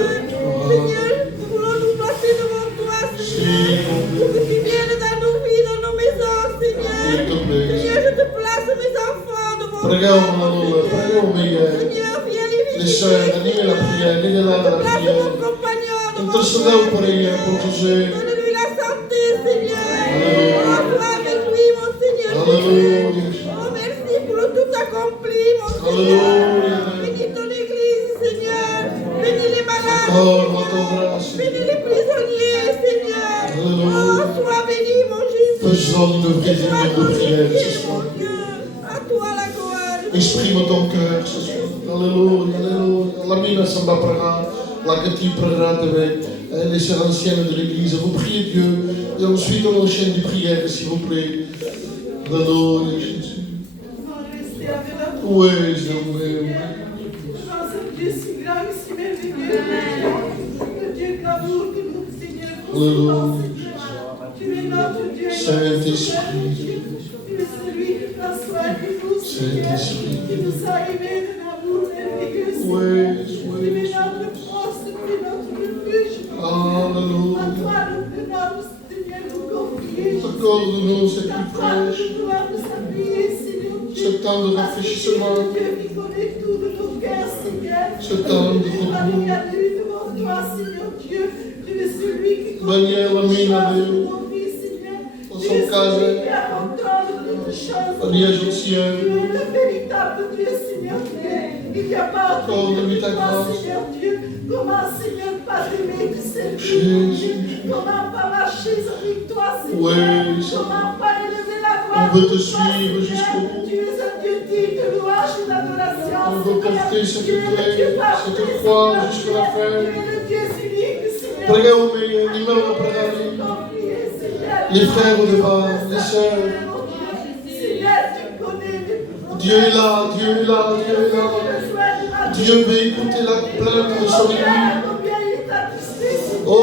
Seigneur, nous voulons nous placer devant toi, Seigneur. Pour que tu viennes dans nos vies, dans nos maisons, Seigneur. S'il te plaît. Seigneur, je te place mes enfants devant toi. Preghiamo, Allora, preghiamo meglio. Seigneur, viens les Le visiter. sœurs, animez la prière, aidez-la à Je te la place prière. mon compagnon devant Intercédons toi. pour elle, pour José. Donne-lui la santé, Seigneur. Alléluia. Sois avec lui, mon Seigneur. Alléluia. Oh, merci pour le tout accompli, mon Alléluia. Seigneur. Bénis ton église, Seigneur. Bénis les malades. Oh, ma tua grâce. Bénis les prisonniers, Seigneur. Alléluia. Oh, sois béni, mon Jésus. Faisons une vraie Sois réunion de prière ce glorifié, soir. mon Dieu. À toi la gloire. Exprime ton cœur ce soir. Alléluia, Alléluia. La mine samba praga, la gati praga avec les sœurs anciennes de l'église. Vous priez Dieu et ensuite on enchaîne des prières, s'il vous plaît. Alléluia, Jésus. On va rester avec la foi. Oui, Jésus. Grâce à Dieu si grand et si merveilleux. Le Dieu d'amour que nous, Seigneur, consultons, Seigneur. Tu es notre Dieu. Saint-Esprit. Tu es celui qui prend soin de nous, Seigneur. Saint-Esprit. Qui nous a aimés d'un amour merveilleux, Oui, Seigneur. Tu es oui. notre force, tu es notre refuge. Alléluia. À toi, nous venons, Seigneur, nous confier. Accorde-nous cette À nuit toi, fraîche, nous dois nous appuyer, Seigneur Dieu. ce temps de Parce que tu es rafraîchissement, le Dieu qui connaît tout de nos cœurs, Seigneur. ce temps de Tu vas nous repos. garder devant toi, Seigneur Dieu. Tu es celui qui Daniel, toutes Amina, choses de Dieu. nos vies, Seigneur. Dans Tu son es cas, celui qui a contrôle de toutes choses. Daniel, Tu Josiel. es le véritable Dieu, Seigneur Dieu. Il n'y a pas autre Accorde-lui Dieu que ta toi, grâce. Seigneur Dieu. Comment, Seigneur, pas t'aimer, te servir, Jésus. mon Dieu. Comment pas marcher avec toi, Seigneur. Oui, Seigneur. Comment pas élever la voix On veut te pour toi, suivre Seigneur. jusqu'au bout. Tu es un Dieu digne de louange et d'adoration. On veut porter cette plaie, cette croix jusqu'à la fin. Tu es le Dieu unique, Seigneur. Preghiamo meglio, andiamo a pregare. Les frères au devant, les sœurs. Seigneur, tu connais mes Dieu est là, Dieu est là, Dieu est là. Dieu veut écouter la plainte de son église. Oh,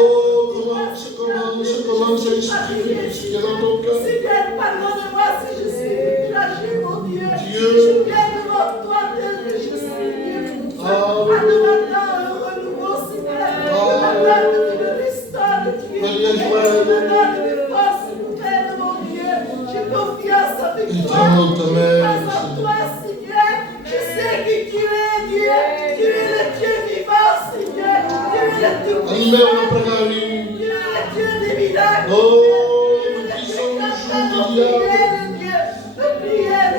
commence à exprimer ce qu'il y a dans ton cœur. Seigneur, pardonne-moi si je suis découragé, mon Dieu. Dieu. Je viens devant toi tel que je suis, Dieu. En demandant un renouveau, Seigneur. Demandant que tu me restaures, Dieu. Maria Et que tu Joël. me donnes des forces nouvelles, mon Dieu. J'ai confiance avec Et toi. ton ta mère, Grâce à toi, Seigneur. Je sais que tu es Dieu. Tu es le Dieu vivant, Seigneur. Tu es le Tout-Puissant. Andiamo a pregare. Tu es le Dieu des miracles. Oh, Tu es le nous puissons Dieu nous joindre au diable. de prière,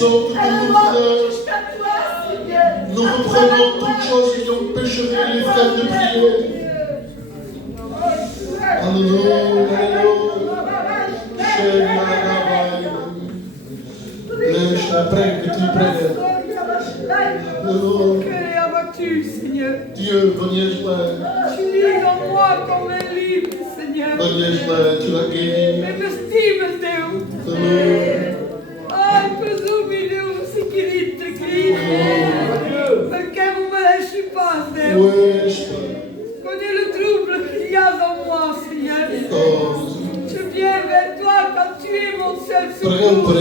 bénissons tous nos frères. Nous reprenons toutes choses ayant pécheré les frères de prière. Alléluia, Alléluia. Prêche, que tu prennes. Seigneur. Dieu, bonne-moi. Tu lis en moi comme un livre, Seigneur. Bonne-moi, tu l'as guéri. Me vestimes, Deus. Ai, presume, Deus, se querido, querido. Porque vous me laissez pas, Deus. Oui, Connais le trouble qu'il y a en moi, Seigneur. Je viens vers toi quand tu es mon seul secours.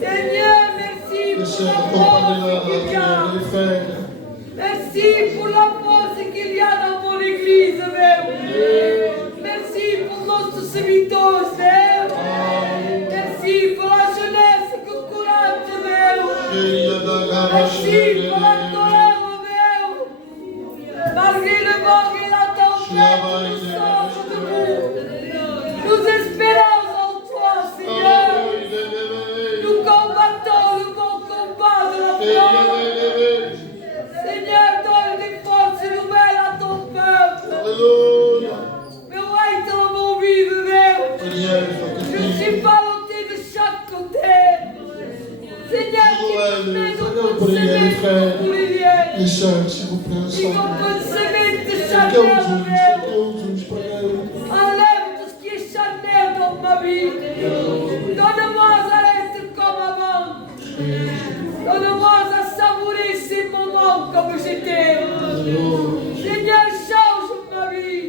Seigneur, merci pour la force qu'il y a. Merci pour la force qu'il y a dans mon église, Deus. Merci pour notre serviteur, Deus. Merci pour la jeunesse que courage, Deus. Merci pour la colère, Deus. Malgré le vent et la tempête, nous sommes debout. Nous espérons en toi, Seigneur. Nous combattons le bon combat de la foi. Seigneur, donne des forces nouvelles à ton peuple. Mais où est ton bon vivre, Deus? Je suis ballotté de chaque côté. Seigneur, tu me mets dans ton semaine pour les liens. Les sœurs, s'il vous plaît, Ils ont une semaine de ensemble. charnel, enlève tout ce qui est charnel dans ma vie. Donne-moi à être comme avant. Donne-moi à savourer ces moments comme j'étais. Seigneur, change ma vie.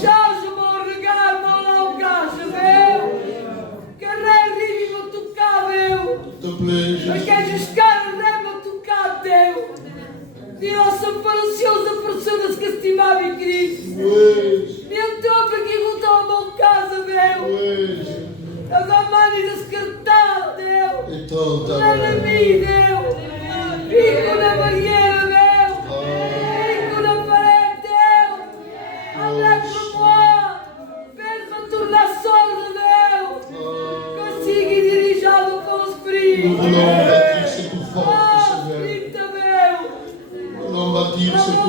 Change mon regard, mon langage, Deus. Que revive tout cas, Deus. Porque jusqu'à remo tout cas, Deus. Nós somos preciosos pessoas que estimavam em Cristo. Meu tropa que voltou a minha casa, Deus. As amanas descartadas, Deus. L'ennemi, Deus. Fico na barrière, Deus. Fico na parede, Deus. Enlève-moi. Fais-me tourner la sorte, Deus. Consiga dirigir le bon esprit. Nous voulons bâtir cette force, Seigneur. Nous voulons bâtir cette force.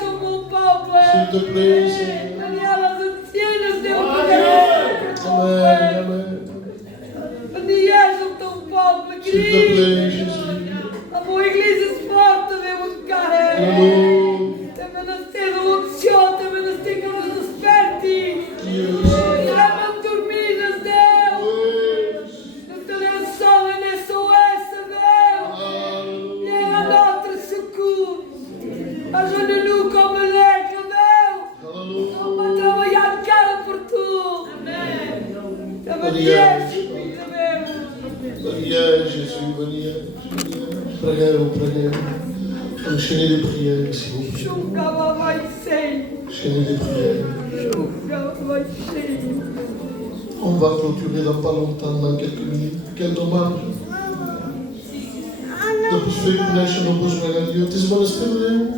S'il te plaît, Seigneur. Amen. S'il te plaît, Jésus. A boa igreja se forte, Deus, carrega. Também nos tem unção, também nos tem que nos desperte. Leva dormidas, Deus. Nos direção é nessa oeste, Deus. E é a notre secours. Ajude-nos como leque, Deus. Vamos trabalhar cara por tu. Também Deus. Jésus, bonne Prière. Enchaînez les prières, s'il vous plaît. Enchaînez les prières. On va clôturer dans pas longtemps, dans quelques minutes. Quel dommage. Depois foi que nasce no Bosman ali. Tens monastério?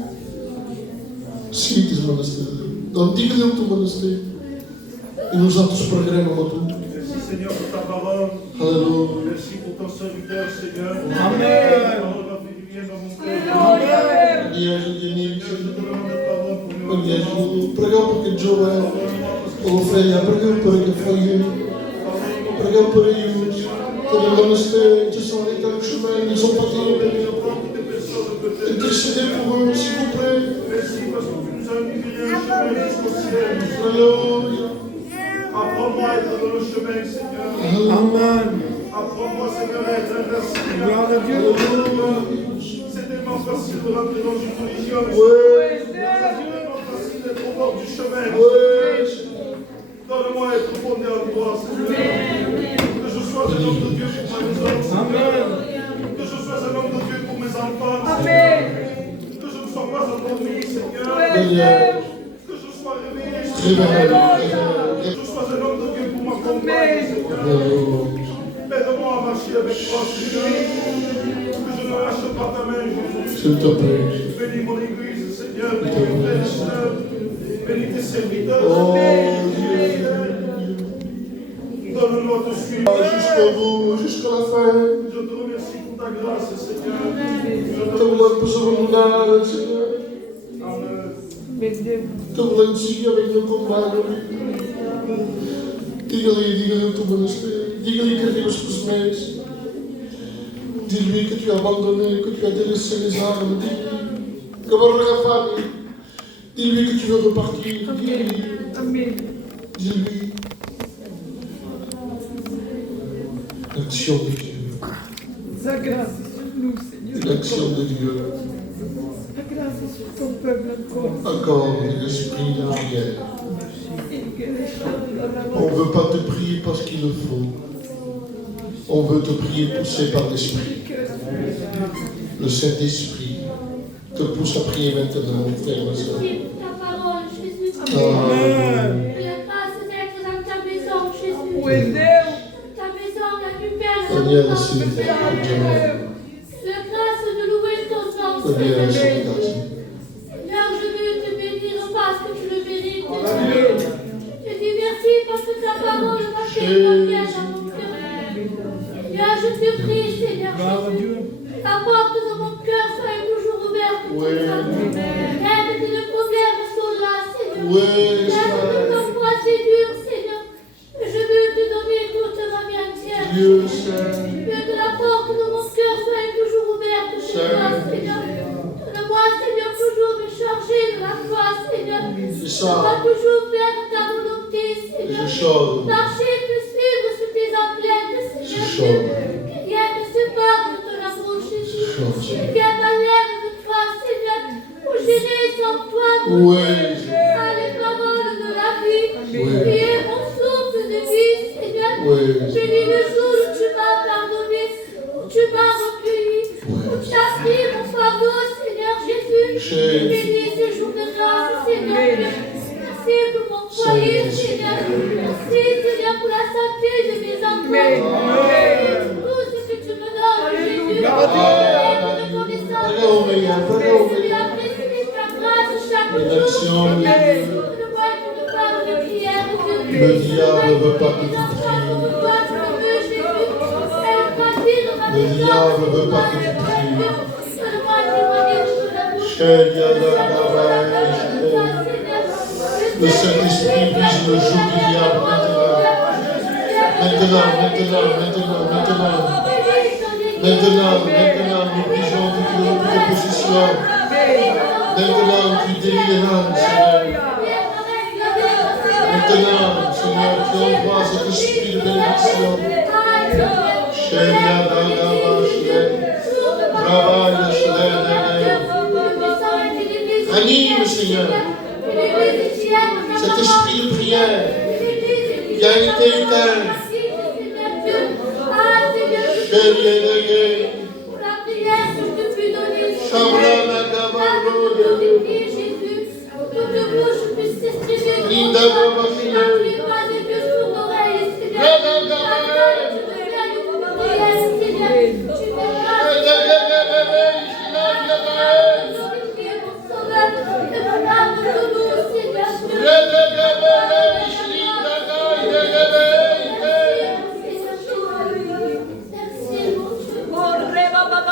Sim, tens monastério. Donc, diga-lhe o teu monastério. E nos outros programas, o teu. Merci Seigneur pour ta parole. Alléluia. Merci pour ton serviteur Seigneur. Amen. Ta parole a fait du bien dans mon cœur. Dia de Je te demande de pardon pour nous. Pregam porque Joel, Ofreia, pregam porque foi pregam por eles. Todo o monastério, que são ali que chamam, ils sont partis. Intercédez pour eux, s'il vous plaît. Merci parce que tu nous as illuminé un chemin jusqu'au ciel. Alléluia. Apprends-moi à être dans le chemin, Seigneur. Amen. Apprends-moi, Seigneur, à être inversé. Gloire à Dieu. C'est tellement facile de rentrer dans une religion. Ouais. C'est tellement facile d'être au bord du chemin. Ouais. Donne-moi à être fondé en toi, Seigneur. Que je sois un homme de Dieu pour ma maison, Seigneur. Que je sois un homme de Dieu pour mes enfants, Seigneur. Que je ne sois pas endormi, Seigneur. Que je sois réveillé, Seigneur. Que je sois un homme de Dieu pour ma compagne. Aide-moi à marcher avec toi, Seigneur. Que je ne lâche pas ta main, Jésus. S'il te plaît. Bénis mon église, Seigneur. Bénis mes frères et sœurs. Bénis tes serviteurs. Oh, Donne-nous à te suivre. Jusqu'au bout, jusqu'à la fin. Je te remercie pour ta grâce, Seigneur. Tuhan bersemangat, Seigneur. Tuhan zie avec nos combats. Diga-lhe o teu monastério. Diga-lhe que Deus te esmece. Dis-lui que tu as abandonné, que tu as délaissé les armes. Dis-lui que la famille. Dis-lui que tu veux repartir. Dis-lui. Dis-lui. L'action de Dieu. Sa grâce est sur nous, Seigneur. L'action de Dieu. Sa grâce est sur ton peuple encore. Encore l'esprit de prière. On ne veut pas te prier parce qu'il le faut. On veut te prier poussé par l'Esprit. Le Saint-Esprit te pousse à prier maintenant, frère et soeur. Ta parole, Jésus. Amen. Que la grâce d'être dans ta maison, Jésus. Oui, Deus. Ta maison, la plus belle. Seigneur, merci. La grâce de louer ton nom, Seigneur, Seigneur. Seigneur. Seigneur, je veux te bénir parce que tu le mérites. Je dis merci parce que ta parole m'a fait bien dans mon cœur. Seigneur, je te prie, Seigneur Jésus. La porte de mon cœur soit toujours ouverte. Aide que le problème soit là, Seigneur. Aide que ton poids c'est dur, Seigneur. Je veux te donner toute ma vie entière. Je veux que la porte de mon cœur soit toujours ouverte pour toi, Seigneur. Donne-moi, Seigneur, toujours me charger de la foi, Seigneur. Donne-moi toujours faire ta volonté, Seigneur. Marcher, te suivre sur tes emplettes, Seigneur. Qu'il y ait de ce part de ton amour, Jésus. Qu'il y ait ma lèvre de toi, Seigneur. Pour gérer sans toi, mon Dieu. À les paroles de la vie. Qui est mon souffle de vie, Seigneur. Bénis le jour où tu m'as pardonné, où tu m'as recueilli, où tu as pris mon fardeau, Seigneur Jésus. Bénis ce jour de grâce, Seigneur. Merci pour mon foyer, Seigneur. Merci, Seigneur, pour la santé de mes enfants. Tout ce que tu me donnes, Jésus. Je reconnaissance. Je apprécie ta grâce chaque jour. Donne-moi une part de prière, Dieu. Le diable ne veut pas que tu pries. Le diable ne veut pas que tu pries. Le Saint-Esprit brise le joug du diable maintenant. Maintenant, nous brisons toute opposition. Maintenant, tu délivres, Seigneur. Maintenant, Seigneur, tu envoies cet esprit de bénédiction. Anime, Seigneur, cet esprit de prière qui a été éteint. Linda,